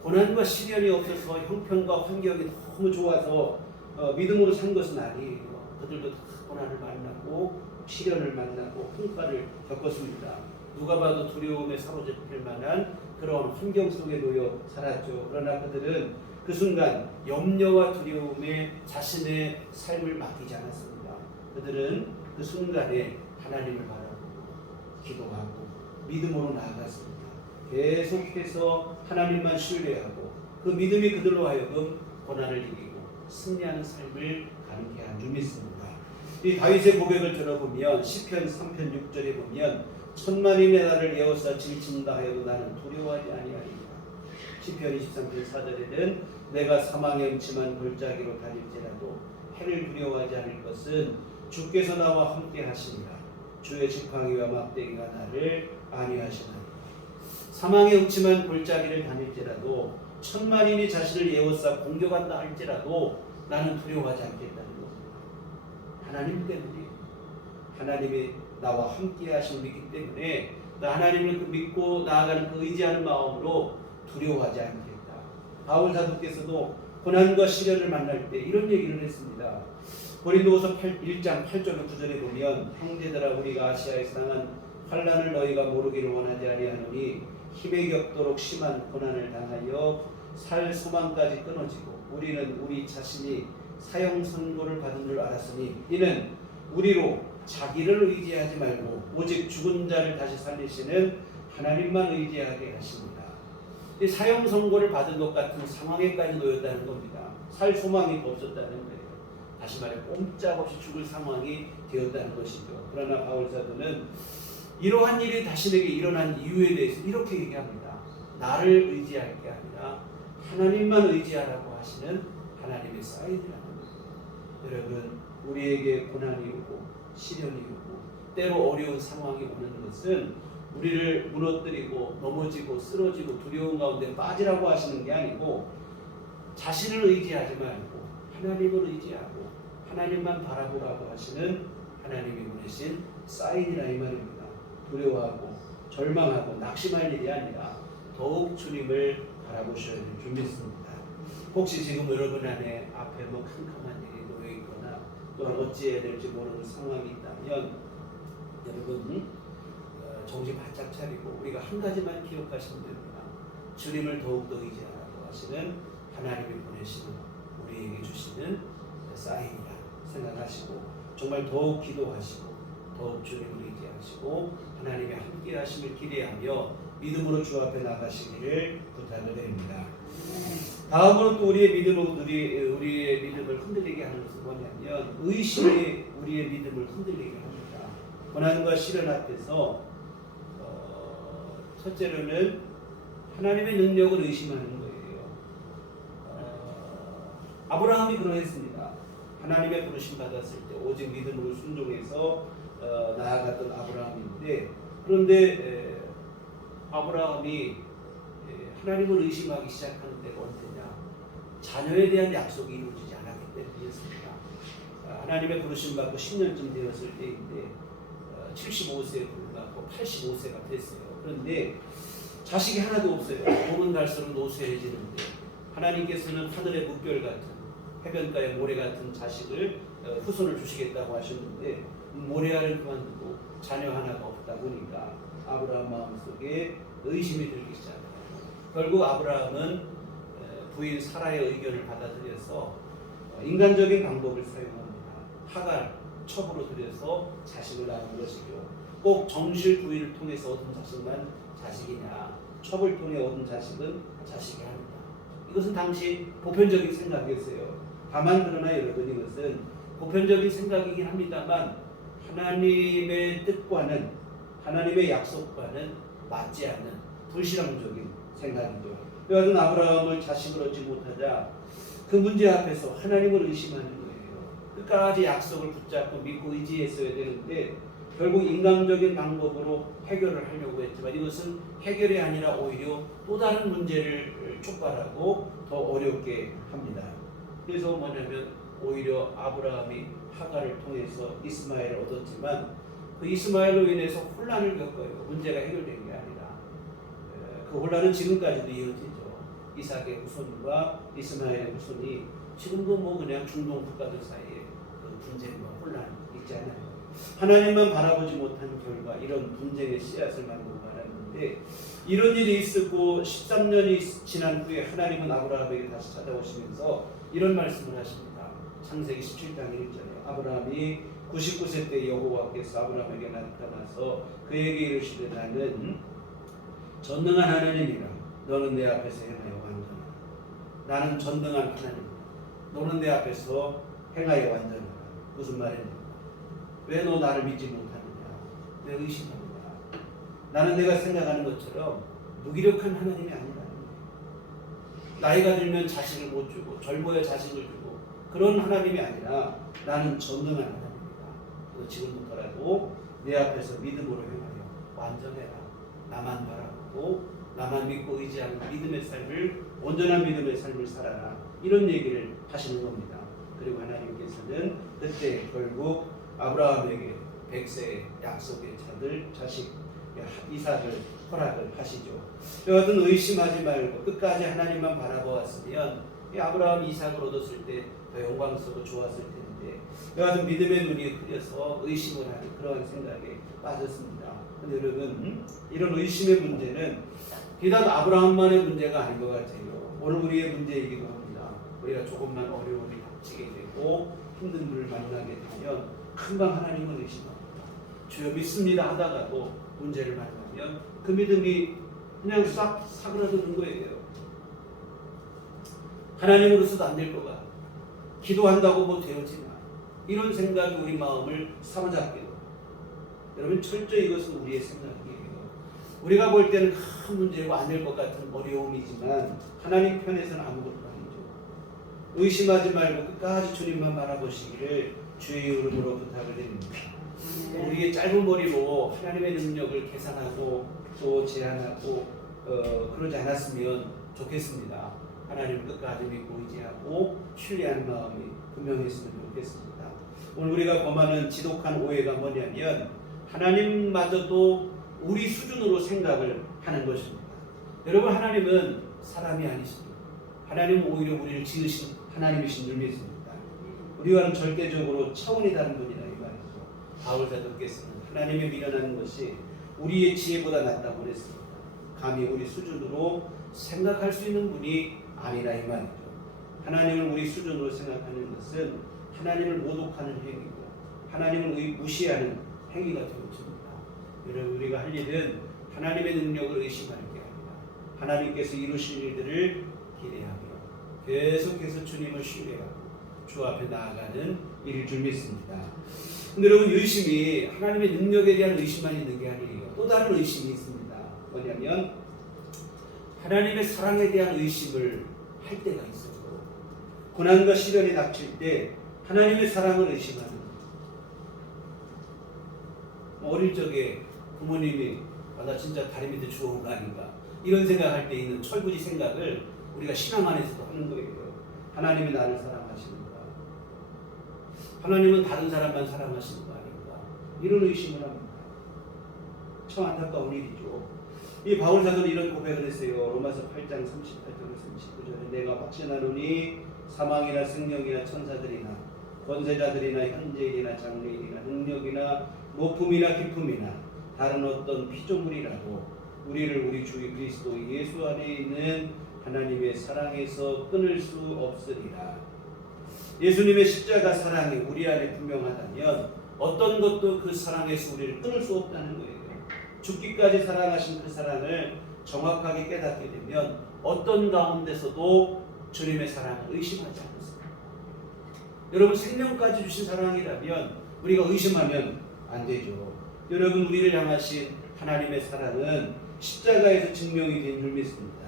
고난과 시련이 없어서 형편과 환경이 너무 좋아서 믿음으로 산 것은 아니에요. 그들도 다 고난을 만나고 시련을 만나고 풍파를 겪었습니다. 누가 봐도 두려움에 사로잡힐 만한 그런 환경 속에 놓여 살았죠. 그러나 그들은 그 순간 염려와 두려움에 자신의 삶을 맡기지 않았습니다. 그들은 그 순간에 하나님을 바라보고 기도하고 믿음으로 나아갔습니다. 계속해서 하나님만 신뢰하고 그 믿음이 그들로 하여금 고난을 이기고 승리하는 삶을 가능케 한 줄 믿습니다. 이 다윗의 고백을 들어보면 시편 3편 6절에 보면 천만인의 나를 에워싸 질친다 하여도 나는 두려워하지 아니하리라. 시편 23편 4절에는 내가 사망의 음침한 골짜기로 다닐지라도 해를 두려워하지 않을 것은 주께서 나와 함께 하시니라. 주의 지팡이와 막대기가 나를 안위하시나니. 사망의 음침한 골짜기를 다닐지라도 천만인이 자신을 에워싸 공격한다 할지라도 나는 두려워하지 않겠다는 것입니다. 하나님 때문에 하나님이 나와 함께 하심을 믿기 때문에 나 하나님을 믿고 나아가는 그 의지하는 마음으로 두려워하지 않겠다. 바울 사도께서도 고난과 시련을 만날 때 이런 얘기를 했습니다. 고린도후서 1장 8절 9절에 보면 형제들아 우리가 아시아에서 당한 환난을 너희가 모르기를 원하지 아니하노니 힘에 겹도록 심한 고난을 당하여 살 소망까지 끊어지고 우리는 우리 자신이 사형 선고를 받은 줄 알았으니 이는 우리로 자기를 의지하지 말고 오직 죽은 자를 다시 살리시는 하나님만 의지하게 하십니다. 이 사형 선고를 받은 것 같은 상황에까지 놓였다는 겁니다. 살 소망이 없었다는 거예요. 다시 말해 꼼짝없이 죽을 상황이 되었다는 것이죠. 그러나 바울 사도는 이러한 일이 자신에게 일어난 이유에 대해서 이렇게 얘기합니다. 나를 의지할 게 아니라 하나님만 의지하라고 하시는 하나님의 사인이라는 거예요. 여러분 우리에게 고난이 오고 시련이 오고 때로 어려운 상황이 오는 것은 우리를 무너뜨리고 넘어지고 쓰러지고 두려운 가운데 빠지라고 하시는 게 아니고 자신을 의지하지 말고 하나님을 의지하고 하나님만 바라보라고 하시는 하나님이 보내신 사인이라 이 말입니다. 두려워하고 절망하고 낙심할 일이 아니라 더욱 주님을 바라보셔야 될 줄 믿습니다. 혹시 지금 여러분 안에 앞에 뭐 캄캄한 일이 놓여 있거나 또한 어찌해야 될지 모르는 상황이 있다면 여러분 정신 바짝 차리고 우리가 한 가지만 기억하시면 됩니다. 주님을 더욱더 의지하라고 하시는 하나님이 보내시는 우리에게 주시는 사인이라 생각하시고 정말 더욱 기도하시고 더욱 주님을 의지하시고 하나님의 함께 하심을 기대하며 믿음으로 주 앞에 나가시기를 부탁을 드립니다. 다음으로 또 우리의 믿음을 흔들리게 하는 것은 뭐냐면 의심이 우리의 믿음을 흔들리게 합니다. 고난과 시련 앞에서 첫째로는 하나님의 능력을 의심하는 거예요. 아브라함이 그러했습니다. 하나님의 부르심 받았을 때 오직 믿음으로 순종해서 나아갔던 아브라함인데, 그런데 아브라함이 하나님을 의심하기 시작하는 때가 언제냐? 자녀에 대한 약속이 이루어지지 않았기 때문이었습니다. 하나님의 부르심 받고 10년쯤 되었을 때인데 75세에 불과하고 85세가 됐어요. 그런데 자식이 하나도 없어요. 보면 갈수록 노쇠해지는데 하나님께서는 하늘의 물결 같은, 해변가의 모래 같은 자식을 후손을 주시겠다고 하셨는데 모래알을 그만두고 자녀 하나가 없다 보니까 아브라함 마음속에 의심이 들기 시작해요. 결국 아브라함은 부인 사라의 의견을 받아들여서 인간적인 방법을 사용합니다. 하갈 첩으로 들여서 자식을 낳은 것이죠. 꼭 정실 부인을 통해서 얻은 자식만 자식이냐, 첩을 통해 얻은 자식은 자식이 아니다. 이것은 당시 보편적인 생각이었어요. 다만 그러나 여러분, 이것은 보편적인 생각이긴 합니다만 하나님의 뜻과는, 하나님의 약속과는 맞지 않는 불신앙적인 생각이죠. 여하튼 아브라함을 자식을 얻지 못하자 그 문제 앞에서 하나님을 의심하는 거예요. 끝까지 약속을 붙잡고 믿고 의지했어야 되는데 결국 인간적인 방법으로 해결을 하려고 했지만 이것은 해결이 아니라 오히려 또 다른 문제를 촉발하고 더 어렵게 합니다. 그래서 뭐냐면 오히려 아브라함이 하갈을 통해서 이스마엘을 얻었지만 그 이스마엘로 인해서 혼란을 겪어요. 문제가 해결된 게 아니라 그 혼란은 지금까지도 이어지죠. 이삭의 후손과 이스마엘의 후손이 지금도 뭐 그냥 중동 국가들 사이에 그 분쟁과 혼란이 있지 않아요. 하나님만 바라보지 못한 결과 이런 분쟁의 씨앗을 만들고 말았는데, 이런 일이 있었고 13년이 지난 후에 하나님은 아브라함에게 다시 찾아오시면서 이런 말씀을 하십니다. 창세기 17장 1절에 아브라함이 99세 때 여호와께서 아브라함에게 나타나서 그에게 이르시되 나는 전능한 하나님이라. 너는 내 앞에서 행하여 완전하라. 나는 전능한 하나님이다. 너는 내 앞에서 행하여 완전하라. 무슨 말입니까? 왜 너 나를 믿지 못하느냐? 왜 의심하느냐? 나는 내가 생각하는 것처럼 무기력한 하나님이 아니다. 나이가 들면 자식을 못 주고 젊어야 자식을 주고 그런 하나님이 아니라 나는 전능한 하나님이다. 너 지금부터라도 내 앞에서 믿음으로 행하여 완전해라. 나만 바라보고 나만 믿고 의지하는 믿음의 삶을, 온전한 믿음의 삶을 살아라. 이런 얘기를 하시는 겁니다. 그리고 하나님께서는 그때 결국 아브라함에게 100세의 약속의 자식 이삭을 허락을 하시죠. 여하튼 의심하지 말고 끝까지 하나님만 바라보았으면 아브라함이 이삭을 얻었을 때 더 영광스럽고 좋았을 텐데, 여하튼 믿음의 눈이 흐려서 의심을 하는 그런 생각에 빠졌습니다. 근데 여러분, 이런 의심의 문제는 비단 아브라함만의 문제가 아닌 것 같아요. 오늘 우리의 문제이기도 합니다. 우리가 조금만 어려움이 닥치게 되고 힘든 일을 만나게 되면 금방 하나님을 의심합니다. 주여 믿습니다 하다가도 문제를 만나면 그 믿음이 그냥 싹 사그라드는 거예요. 하나님으로서도 안 될 것 같아. 기도한다고 뭐 되어지나. 이런 생각이 우리 마음을 사로잡게 됩니다. 여러분, 철저히 이것은 우리의 생각이에요. 우리가 볼 때는 큰 문제고 안 될 것 같은 어려움이지만 하나님 편에서는 아무것도 아니죠. 의심하지 말고 끝까지 주님만 바라보시기를 주의 이름으로 부탁을 드립니다. 우리의 짧은 머리로 하나님의 능력을 계산하고 또 제한하고 그러지 않았으면 좋겠습니다. 하나님을 끝까지 믿고 의지하고 신뢰하는 마음이 분명했으면 좋겠습니다. 오늘 우리가 범하는 지독한 오해가 뭐냐면 하나님마저도 우리 수준으로 생각을 하는 것입니다. 여러분, 하나님은 사람이 아니십니다. 하나님은 오히려 우리를 지으신 하나님이신 줄 믿습니다. 우리와는 절대적으로 차원이 다른 분이다 이 말이죠. 바울 사도께서는 하나님의 미련한 것이 우리의 지혜보다 낫다고 그랬습니다. 감히 우리 수준으로 생각할 수 있는 분이 아니라 이 말이죠. 하나님을 우리 수준으로 생각하는 것은 하나님을 모독하는 행위고 하나님을 무시하는 행위가 되어집니다. 여러분, 우리가 할 일은 하나님의 능력을 의심하는 게 아니라 하나님께서 이루실 일들을 기대하며 계속해서 주님을 신뢰하고 주 앞에 나아가는 일일 줄 믿습니다. 근데 여러분, 의심이 하나님의 능력에 대한 의심만 있는 게 아니에요. 또 다른 의심이 있습니다. 뭐냐면 하나님의 사랑에 대한 의심을 할 때가 있어요. 고난과 시련이 닥칠 때 하나님의 사랑을 의심하는 거예요. 어릴 적에 부모님이 나 진짜 다리 밑에 주워온 거 아닌가 이런 생각할 때 있는 철부지 생각을 우리가 신앙 안에서도 하는 거예요. 하나님이 나를 사랑하시는가? 하나님은 다른 사람만 사랑하시는 거 아닌가? 이런 의심을 합니다. 참 안타까운 일이죠. 이 바울 사도는 이런 고백을 했어요. 로마서 8장 38절에서 39절에 내가 확신하노니 사망이나 생명이나 천사들이나 권세자들이나 현재일이나 장래일이나 능력이나 높음이나 깊음이나 다른 어떤 피조물이라도 우리를 우리 주 그리스도 예수 안에 있는 하나님의 사랑에서 끊을 수 없으리라. 예수님의 십자가 사랑이 우리 안에 분명하다면 어떤 것도 그 사랑에서 우리를 끊을 수 없다는 거예요. 죽기까지 사랑하신 그 사랑을 정확하게 깨닫게 되면 어떤 가운데서도 주님의 사랑을 의심하지 않습니다. 여러분 생명까지 주신 사랑이라면 우리가 의심하면 안 되죠. 여러분 우리를 향하신 하나님의 사랑은 십자가에서 증명이 된 줄 믿습니다.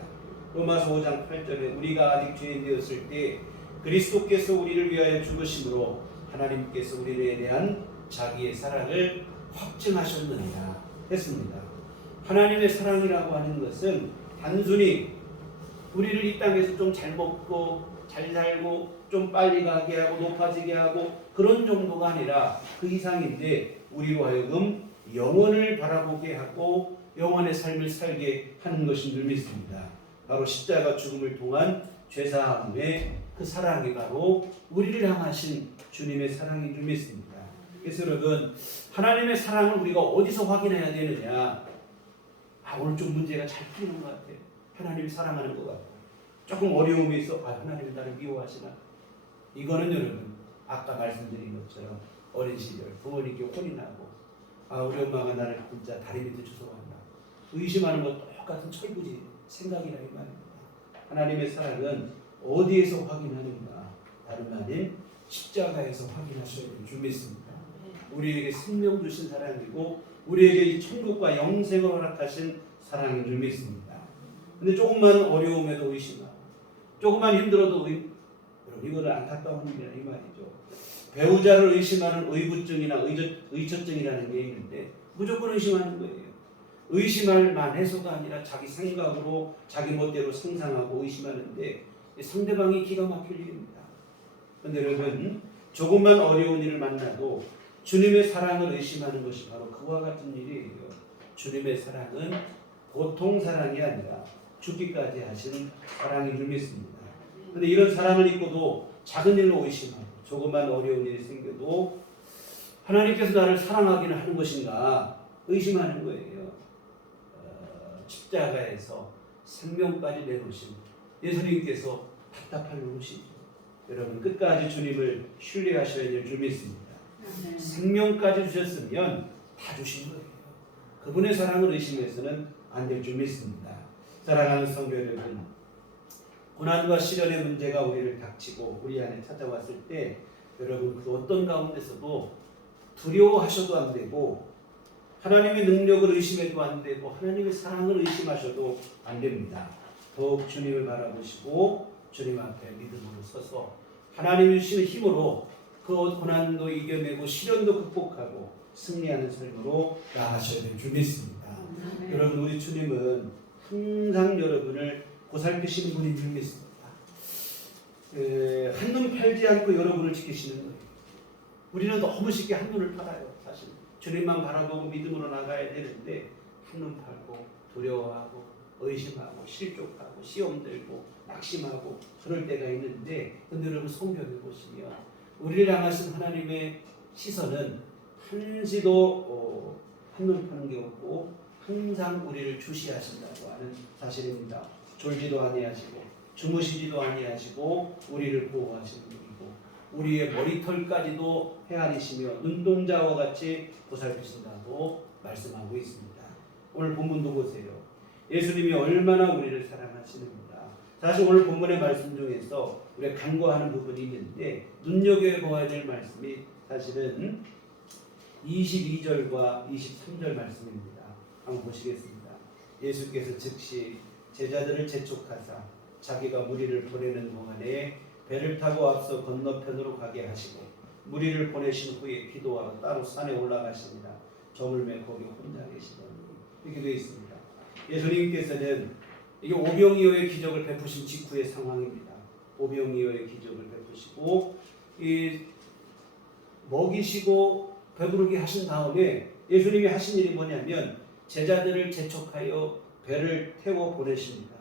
로마서 5장 8절에 우리가 아직 죄인 되었을 때 그리스도께서 우리를 위하여 죽으심으로 하나님께서 우리에 대한 자기의 사랑을 확증하셨느니라 했습니다. 하나님의 사랑이라고 하는 것은 단순히 우리를 이 땅에서 좀 잘 먹고 잘 살고 좀 빨리 가게 하고 높아지게 하고 그런 정도가 아니라 그 이상인데 우리로 하여금 영원을 바라보게 하고 영원의 삶을 살게 하는 것인 줄 믿습니다. 바로 십자가 죽음을 통한 죄사함의 그 사랑이 바로 우리를 향하신 주님의 사랑인 줄 믿습니다. 그래서 여러분 하나님의 사랑을 우리가 어디서 확인해야 되느냐? 오늘 좀 문제가 잘 풀리는 것 같아요. 하나님이 사랑하는 것 같아요. 조금 어려움이 있어. 하나님이 나를 미워하시나? 이거는 여러분 아까 말씀드린 것처럼 어린 시절 부모님께 혼이 나고 우리 엄마가 나를 진짜 다리 밑에 주워왔나 의심하는 것 똑같은 철부지 생각이라 이 말입니다. 하나님의 사랑은 어디에서 확인하는가? 다름 아닌 십자가에서 확인하셔야 될 줄 믿습니다. 우리에게 생명 주신 사랑이고 우리에게 이 천국과 영생을 허락하신 사랑인 줄 믿습니다. 근데 조금만 어려움에도 의심하고 조금만 힘들어도 여러분 이거는 안타까운 일이라 이 말이죠. 배우자를 의심하는 의부증이나 의처증이라는 게 있는데 무조건 의심하는 거예요. 의심할 만해서가 아니라 자기 생각으로 자기 멋대로 상상하고 의심하는데 상대방이 기가 막힐 일입니다. 그런데 여러분 조금만 어려운 일을 만나도 주님의 사랑을 의심하는 것이 바로 그와 같은 일이에요. 주님의 사랑은 보통 사랑이 아니라 죽기까지 하신 사랑인 줄 믿습니다. 그런데 이런 사랑을 잊고도 작은 일로 의심하고 조금만 어려운 일이 생겨도 하나님께서 나를 사랑하기는 하는 것인가 의심하는 거예요. 십자가에서 생명까지 내놓으신 예수님께서 답답할 노릇이죠. 여러분 끝까지 주님을 신뢰하셔야 될 줄 믿습니다. 생명까지 주셨으면 다 주신 거예요. 그분의 사랑을 의심해서는 안 될 줄 믿습니다. 사랑하는 성도 여러분, 고난과 시련의 문제가 우리를 닥치고 우리 안에 찾아왔을 때 여러분 그 어떤 가운데서도 두려워하셔도 안 되고 하나님의 능력을 의심해도 안 되고 하나님의 사랑을 의심하셔도 안 됩니다. 더욱 주님을 바라보시고 주님 앞에 믿음으로 서서 하나님이 주시는 힘으로 그 고난도 이겨내고 시련도 극복하고 승리하는 삶으로 나아가셔야 될 줄 믿습니다. 여러분 우리 주님은 항상 여러분을 보살피시는 분인 줄 믿습니다. 한눈 팔지 않고 여러분을 지키시는 거예요. 우리는 너무 쉽게 한눈을 팔아요. 사실 주님만 바라보고 믿음으로 나가야 되는데 한눈 팔고 두려워하고 의심하고 실족하고 시험 들고 낙심하고 그럴 때가 있는데 근데 여러분 성경에 보시면 우리를 향하신 하나님의 시선은 한시도 한눈 파는 게 없고 항상 우리를 주시하신다고 하는 사실입니다. 졸지도 아니하시고 주무시지도 아니하시고 우리를 보호하시는 분이고 우리의 머리털까지도 헤아리시며 눈동자와 같이 보살피신다고 말씀하고 있습니다. 오늘 본문도 보세요. 예수님이 얼마나 우리를 사랑하시는가. 사실 오늘 본문의 말씀 중에서 우리가 간과하는 부분이 있는데 눈여겨보아야 될 말씀이 사실은 22절과 23절 말씀입니다. 한번 보시겠습니다. 예수께서 즉시 제자들을 재촉하사 자기가 무리를 보내는 동안에 배를 타고 앞서 건너편으로 가게 하시고 무리를 보내신 후에 기도하러 따로 산에 올라가십니다. 저물매 거기 혼자 계시더니 이렇게 되어 있습니다. 예수님께서는 이게 오병이어의 기적을 베푸신 직후의 상황입니다. 오병이어의 기적을 베푸시고 이 먹이시고 배부르게 하신 다음에 예수님이 하신 일이 뭐냐면 제자들을 재촉하여 배를 태워 보내십니다.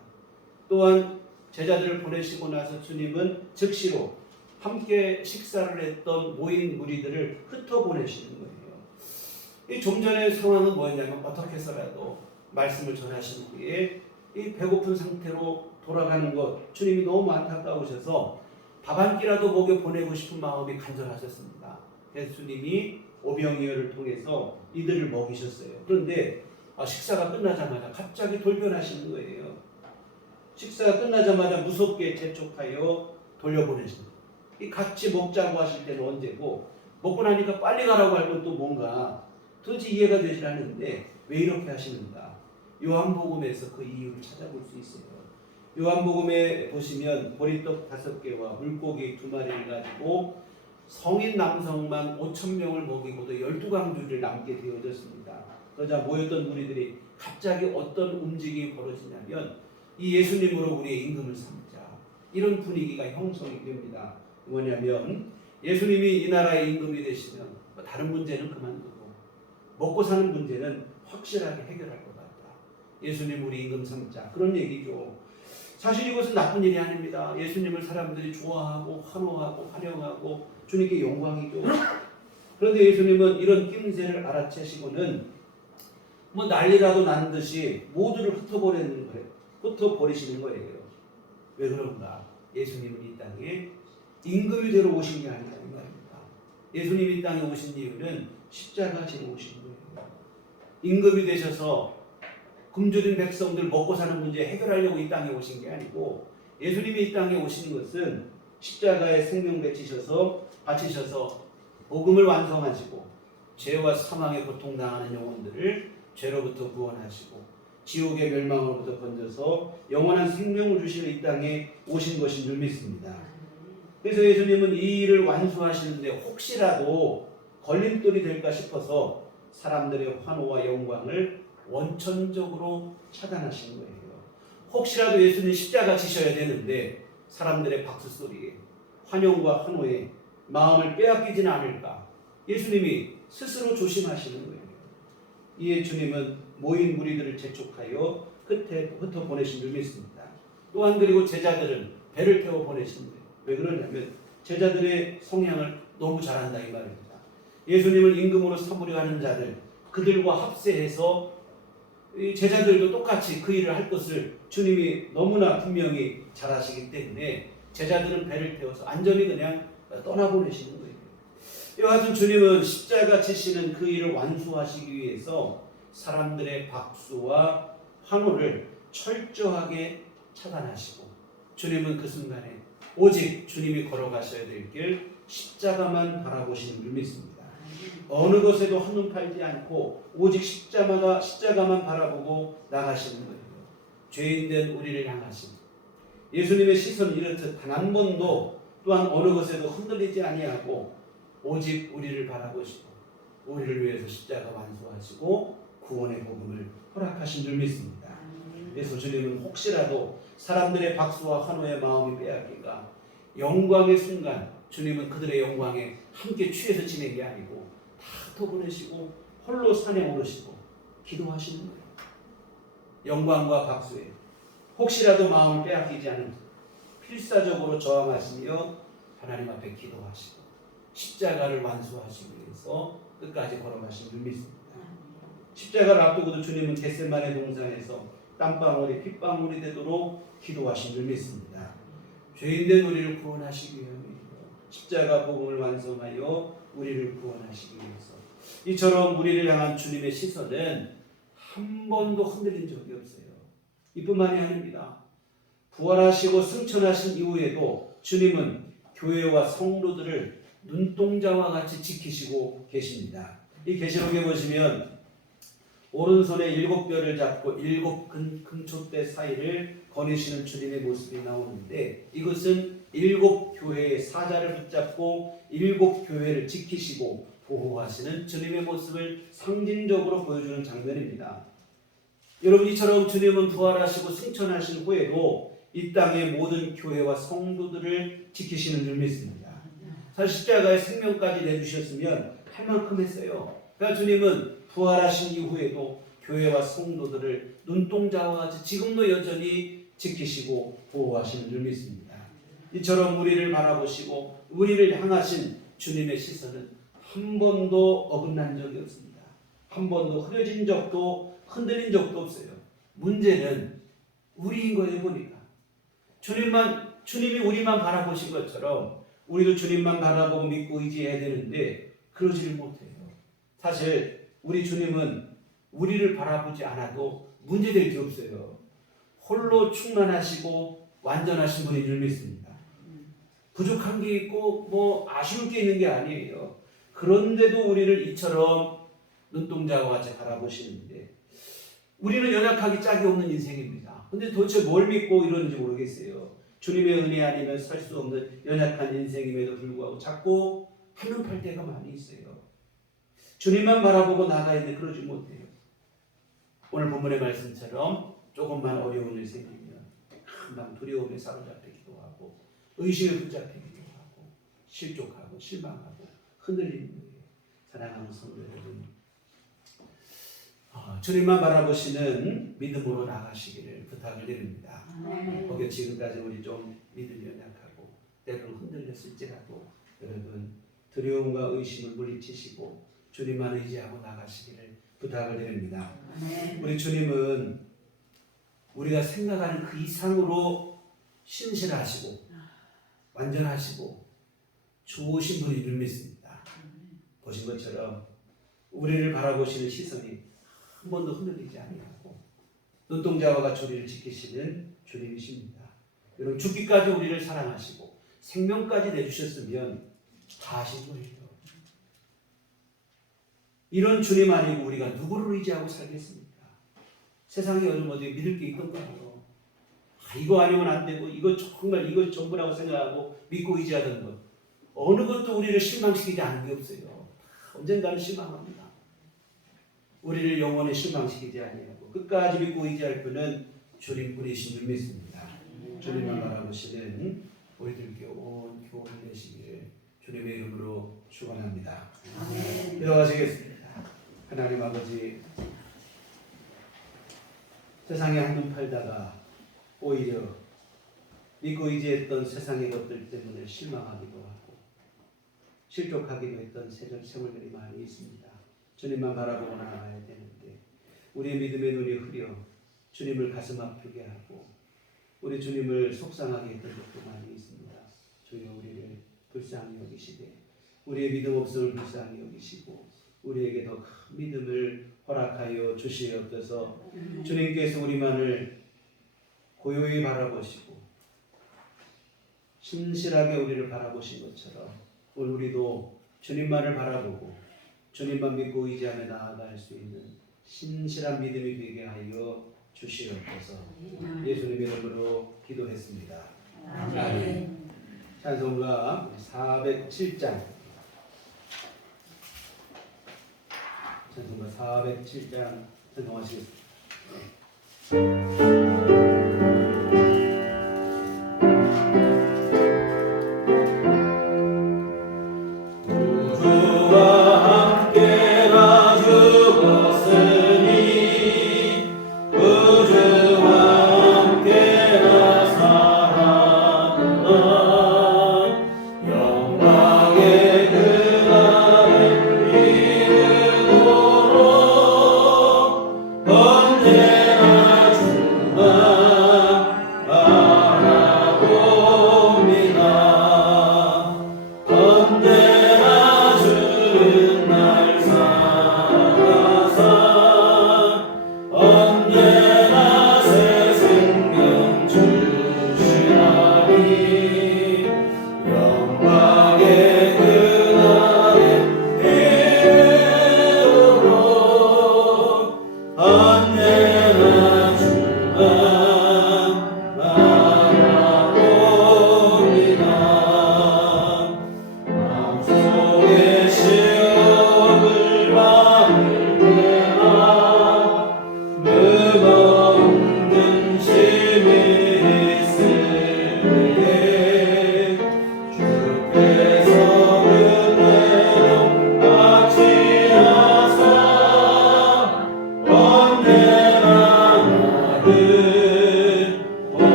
또한 제자들을 보내시고 나서 주님은 즉시로 함께 식사를 했던 모인 무리들을 흩어보내시는 거예요. 이 좀 전의 상황은 뭐였냐면 어떻게 해서라도 말씀을 전하신 후에 이 배고픈 상태로 돌아가는 것, 주님이 너무 안타까우셔서 밥 한 끼라도 먹여 보내고 싶은 마음이 간절하셨습니다. 그래서 주님이 오병이어를 통해서 이들을 먹이셨어요. 그런데 식사가 끝나자마자 갑자기 돌변하시는 거예요. 식사가 끝나자마자 무섭게 재촉하여 돌려보내십니다. 이 같이 먹자고 하실 때는 언제고 먹고 나니까 빨리 가라고 할 건 또 뭔가 도저히 이해가 되질 않는데 왜 이렇게 하시는가? 요한복음에서 그 이유를 찾아볼 수 있어요. 요한복음에 보시면 보리떡 5개와 물고기 2마리를 가지고 성인 남성만 5,000명을 먹이고도 12강주를 남게 되어졌습니다. 그러자 모였던 무리들이 갑자기 어떤 움직임이 벌어지냐면 이 예수님으로 우리의 임금을 삼자, 이런 분위기가 형성이 됩니다. 뭐냐면 예수님이 이 나라의 임금이 되시면 다른 문제는 그만두고 먹고 사는 문제는 확실하게 해결할 것 같다. 예수님 우리 임금 삼자, 그런 얘기죠. 사실 이것은 나쁜 일이 아닙니다. 예수님을 사람들이 좋아하고 환호하고 환영하고 주님께 영광이죠. 그런데 예수님은 이런 낌새를 알아채시고는 뭐 난리라도 난 듯이 모두를 흩어버리시는 거예요. 왜 그런가? 예수님은 이 땅에 임금이 되러 오신 게 아니라 이 말입니다. 예수님이 이 땅에 오신 이유는 십자가 지러 오신 거예요. 임금이 되셔서 굶주린 백성들 먹고 사는 문제 해결하려고 이 땅에 오신 게 아니고 예수님이 이 땅에 오신 것은 십자가에 생명 바치셔서 복음을 완성하시고 죄와 사망의 고통당하는 영혼들을 죄로부터 구원하시고 지옥의 멸망으로부터 건져서 영원한 생명을 주시는 이 땅에 오신 것인 줄 믿습니다. 그래서 예수님은 이 일을 완수하시는데 혹시라도 걸림돌이 될까 싶어서 사람들의 환호와 영광을 원천적으로 차단하신 거예요. 혹시라도 예수님 십자가 지셔야 되는데 사람들의 박수 소리에 환영과 환호에 마음을 빼앗기지는 않을까, 예수님이 스스로 조심하시는 거예요. 이에 주님은 모인 무리들을 재촉하여 끝에 흩어 보내신 줄 믿습니다. 또한 그리고 제자들은 배를 태워 보내신 거예요. 왜 그러냐면 제자들의 성향을 너무 잘한다 이 말입니다. 예수님을 임금으로 삼으려 하는 자들, 그들과 합세해서 제자들도 똑같이 그 일을 할 것을 주님이 너무나 분명히 잘하시기 때문에 제자들은 배를 태워서 안전히 그냥 떠나보내시는 거예요. 여하튼 주님은 십자가 지시는 그 일을 완수하시기 위해서 사람들의 박수와 환호를 철저하게 차단하시고 주님은 그 순간에 오직 주님이 걸어가셔야 될 길 십자가만 바라보시는 줄 믿습니다. 어느 것에도 한눈 팔지 않고 오직 십자가만 바라보고 나가시는 거예요. 죄인된 우리를 향하신 예수님의 시선은 이렇듯 단 한 번도 또한 어느 것에도 흔들리지 아니하고 오직 우리를 바라보시고 우리를 위해서 십자가 완수하시고 구원의 복음을 허락하신 줄 믿습니다. 그래서 주님은 혹시라도 사람들의 박수와 환호의 마음이 빼앗길까, 영광의 순간 주님은 그들의 영광에 함께 취해서 지낸 게 아니고 다 흩어보내시고 홀로 산에 오르시고 기도하시는 거예요. 영광과 박수에 혹시라도 마음을 빼앗기지 않은 필사적으로 저항하시며 하나님 앞에 기도하시고 십자가를 완수하시기 위해서 끝까지 걸어가신 줄 믿습니다. 십자가를 앞두고도 주님은 겟세마네 동산에서 땀방울이 핏방울이 되도록 기도하신 줄 믿습니다. 죄인된 우리를 구원하시기 위함이에요. 십자가 복음을 완성하여 우리를 구원하시기 위해서. 이처럼 우리를 향한 주님의 시선은 한 번도 흔들린 적이 없어요. 이뿐만이 아닙니다. 부활하시고 승천하신 이후에도 주님은 교회와 성도들을 눈동자와 같이 지키시고 계십니다. 이 계시록에 보시면 오른손에 7뼈를 잡고 7 금촛대 사이를 거니시는 주님의 모습이 나오는데 이것은 일곱 교회의 사자를 붙잡고 일곱 교회를 지키시고 보호하시는 주님의 모습을 상징적으로 보여주는 장면입니다. 여러분, 이처럼 주님은 부활하시고 승천하신 후에도 이 땅의 모든 교회와 성도들을 지키시는 줄 믿습니다. 사실 십자가의 생명까지 내주셨으면 할 만큼 했어요. 그러니까 주님은 부활하신 이후에도 교회와 성도들을 눈동자와 같이 지금도 여전히 지키시고 보호하시는 줄 믿습니다. 이처럼 우리를 바라보시고 우리를 향하신 주님의 시선은 한 번도 어긋난 적이 없습니다. 한 번도 흐려진 적도 흔들린 적도 없어요. 문제는 우리인 거예요. 보니까 주님이 우리만 바라보신 것처럼 우리도 주님만 바라보고 믿고 의지해야 되는데 그러지를 못해요. 사실 우리 주님은 우리를 바라보지 않아도 문제될 게 없어요. 홀로 충만하시고 완전하신 분인 줄 믿습니다. 부족한 게 있고 뭐 아쉬울 게 있는 게 아니에요. 그런데도 우리를 이처럼 눈동자와 같이 바라보시는데 우리는 연약하기 짝이 없는 인생입니다. 근데 도대체 뭘 믿고 이러는지 모르겠어요. 주님의 은혜 아니면 살 수 없는 연약한 인생임에도 불구하고 자꾸 한눈 팔 때가 많이 있어요. 주님만 바라보고 나가는데 그러지 못해요. 오늘 본문의 말씀처럼 조금만 어려운 일 생기면 금방 두려움에 사로잡히기도 하고 의심에 붙잡히기도 하고 실족하고 실망하고 흔들리는 거예요. 사랑하는 성도 여러분, 주님만 바라보시는 믿음으로 나가시기를 부탁을 드립니다. 혹여 지금까지 우리 좀 믿음이 연약하고 때로는 흔들렸을지라도 여러분 두려움과 의심을 물리치시고 주님만 의지하고 나가시기를 부탁을 드립니다. 우리 주님은 우리가 생각하는 그 이상으로 신실하시고 완전하시고 좋으신 분인 줄 믿습니다. 보신 것처럼 우리를 바라보시는 시선이 한 번도 흔들리지 아니하고 눈동자와 같이 우리를 지키시는 주님이십니다. 여러분, 죽기까지 우리를 사랑하시고 생명까지 내주셨으면 다 하신 거예요. 이런 주님 아니고 우리가 누구를 의지하고 살겠습니까? 세상에 요즘 어디 믿을 게 있던가요? 이거 아니면 안 되고 이거 정말 이거 전부라고 생각하고 믿고 의지하던 것 어느 것도 우리를 실망시키지 않은 게 없어요. 언젠가는 실망합니다. 우리를 영원히 실망시키지 아니하고 끝까지 믿고 의지할 분은 주님뿐이신 줄 믿습니다. 주님만 바라보시는 우리들께 온 교훈을 내시기를 주님의 이름으로 축원합니다. 일어나시겠습니다. 하나님 아버지, 세상에 한눈 팔다가 오히려 믿고 의지했던 세상의 것들 때문에 실망하기도 하고 실족하기도 했던 세월들이 많이 있습니다. 주님만 바라보고 나아가야 되는데 우리의 믿음의 눈이 흐려 주님을 가슴 아프게 하고 우리 주님을 속상하게 했던 것도 많이 있습니다. 주여 우리를 불쌍히 여기시되 우리의 믿음 없음을 불쌍히 여기시고 우리에게 더 큰 믿음을 허락하여 주시옵소서. 주님께서 우리만을 고요히 바라보시고 신실하게 우리를 바라보신 것처럼 오늘 우리도 주님만을 바라보고 주님만 믿고 의지하며 나아갈 수 있는 신실한 믿음이 되게 하여 주시옵소서. 예수님의 이름으로 기도했습니다. 아멘. 찬송가 407장 찬송가 407장 찬송하시겠습니다. 언제나 충만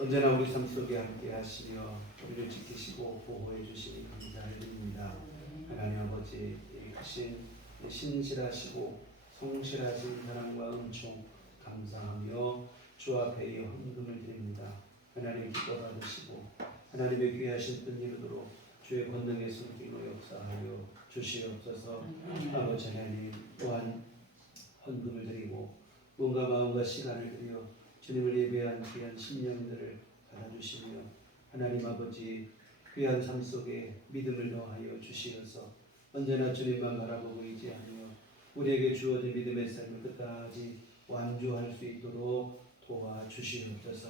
언제나 우리 삶 속에 함께 하시며 우리를 지키시고 보호해 주시니 감사드립니다. 하나님 아버지, 크신 신실하시고 성실하신 사랑과 은총 감사하며 주 앞에 이 헌금을 드립니다. 하나님 기뻐 받으시고 하나님의 귀하신 뜻 이루도록 주의 권능의 손길로 역사하여 주시옵소서. 아버지 하나님 또한 헌금을 드리고 몸과 마음과 시간을 들여 주님을 예배한 귀한 심령들을 받아주시며 하나님 아버지 귀한 삶 속에 믿음을 더하여 주시어서 언제나 주님만 바라보고 의지하며 우리에게 주어진 믿음의 삶을 끝까지 완주할 수 있도록 도와주시옵소서.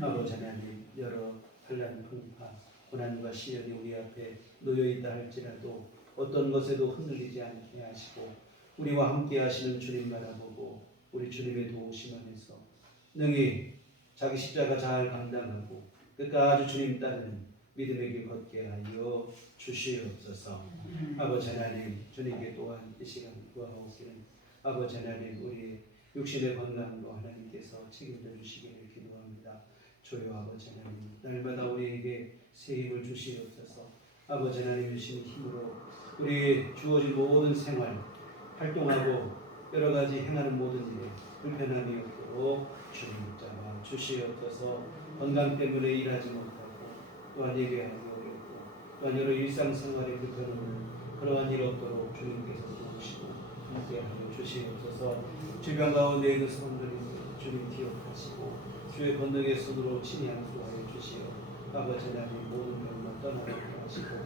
아버지 하나님 여러 환난 풍파 고난과 시련이 우리 앞에 놓여있다 할지라도 어떤 것에도 흔들리지 않게 하시고 우리와 함께 하시는 주님 바라보고 우리 주님의 도우심 안에서 능히 자기 십자가 잘 감당하고 끝까지 주님 따르는 믿음의 길 걷게 하여 주시옵소서. 아버지 하나님 주님께 또한 이 시간 구하옵기는 아버지 하나님 우리의 육신의 건강도 하나님께서 책임져 주시기를 기도합니다. 주여 아버지 하나님 날마다 우리에게 새 힘을 주시옵소서. 아버지 하나님 주신 힘으로 우리 주어진 모든 생활 활동하고 여러 가지 행하는 모든 일에 불편함이 없도록 주님 잡아 주시옵소서. 건강 때문에 일하지 못하고 또한 예배하기 어렵고 또한 여러 일상생활에 불편함을 그러한 일 없도록 주님께서 도우시고 함께하여 주시옵소서. 주변 가운데 있는 사람들이 주님 기억하시고 주의 권능의 손으로 친히 양수하여 주시어 아버지 하나님 모든 병만 떠나게 하시고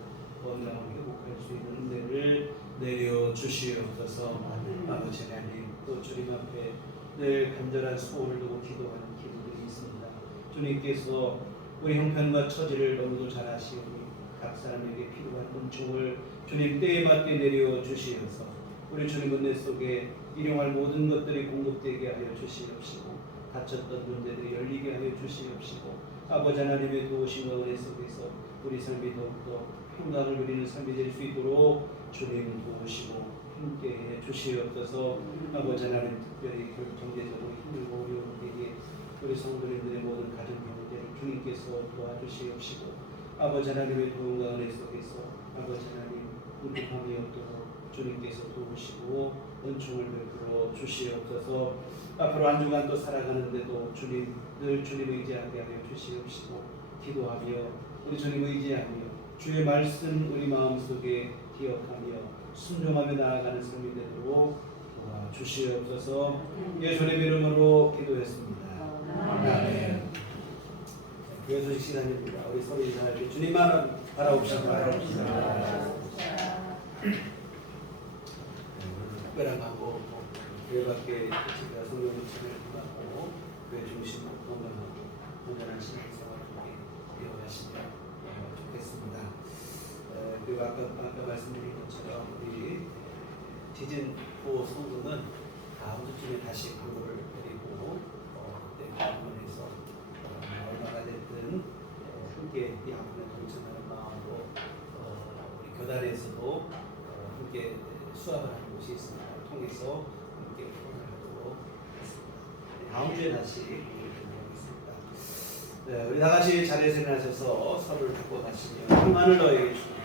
건강을 회복할 수 있는 은혜를 내려 주시옵소서. 아버지 하나님 또 주님 앞에 늘 간절한 소원을 두고 기도하는 기도들이 있습니다. 주님께서 우리 형편과 처지를 너무도 잘 아시오니 각 사람에게 필요한 은총을 주님 때에 맞게 내려 주시어서 우리 주님 은혜 속에 일용할 모든 것들이 공급되게 하여 주시옵시고 닫혔던 문제들이 열리게 하여 주시옵시고 아버지 하나님의 도우심과 은혜 속에서 우리 삶이 더욱더 평강을 누리는 삶이 될 수 있도록 주님 도우시고 함께해 주시옵소서. 아버지 하나님 특별히 경제적으로 힘들고 어려운 때에 우리 성도님들의 모든 가정 경제를 주님께서 도와주시옵시고 아버지 하나님의 도움과 은혜 속에서 아버지 하나님 불편함이 없도록 주님께서 도우시고 은총을 베풀어 주시옵소서. 앞으로 한 주간 또 살아가는데도 주님 늘 주님 의지하게 하여 주시옵시고 기도하며 우리 주님 의지하며 주의 말씀 우리 마음속에 기억하며 순종하며 나아가는 삶이 되도록 도와주시옵소서. 예수님의 이름으로 기도했습니다. 아멘. 교회 소식 시간입니다. 우리 서로 인사할 때 주님만 바라옵시다. 특별한 방법, 교회 밖에 제가 성령 부침을 받고 교회 중심으로 건강하고 건전한 신앙생활을 이어가시면 좋겠습니다. 그리고 아까 말씀드린 것처럼 우리 시즌 4 성도는 다음 주쯤에 다시 광고를 드리고 그때 방문해서 얼마가 됐든 함께 이 아픔에 동참하는 마음으로 우리 교단에서도 함께 수업을 하는 곳이 있습니다. 통해서 함께 후원을 하도록 하겠습니다. 다음 주에 다시 공유드리겠습니다. 네, 우리 다 같이 자리에서 일어나셔서 서로를 바꿔 가시며 평안을 너에게 주옵소서.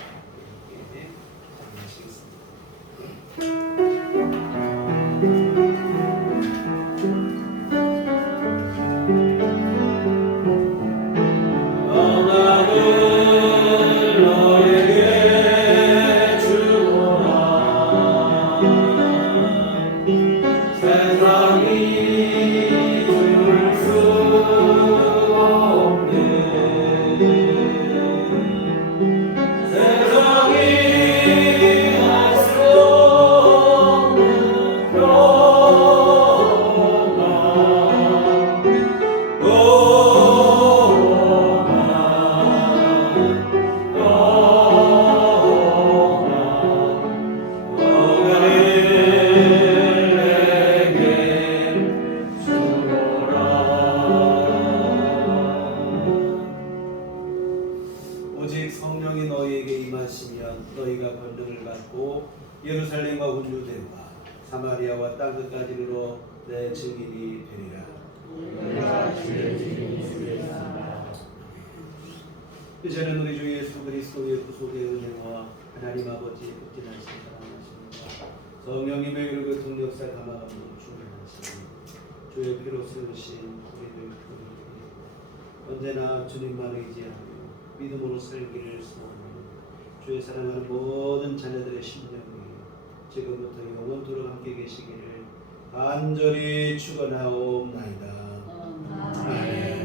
오직 성령이 너희에게 임하시면 너희가 권능을 받고 예루살렘과 온유대와 사마리아와 땅끝까지 이르러 내 증인이 되리라. 이제는 우리 주 예수 그리스도의 구속의 은혜와 하나님 아버지의 극진하신 사랑하심과 성령님의 이르고 동력사 감화감으로 충만하시니 주의 피로 세우신 우리들 언제나 주님만 의지하며 믿음으로 살기를 소원하며 주의 사랑하는 모든 자녀들의 심령이 지금부터 영원토록 함께 계시기를 간절히 축원하옵나이다. 아멘.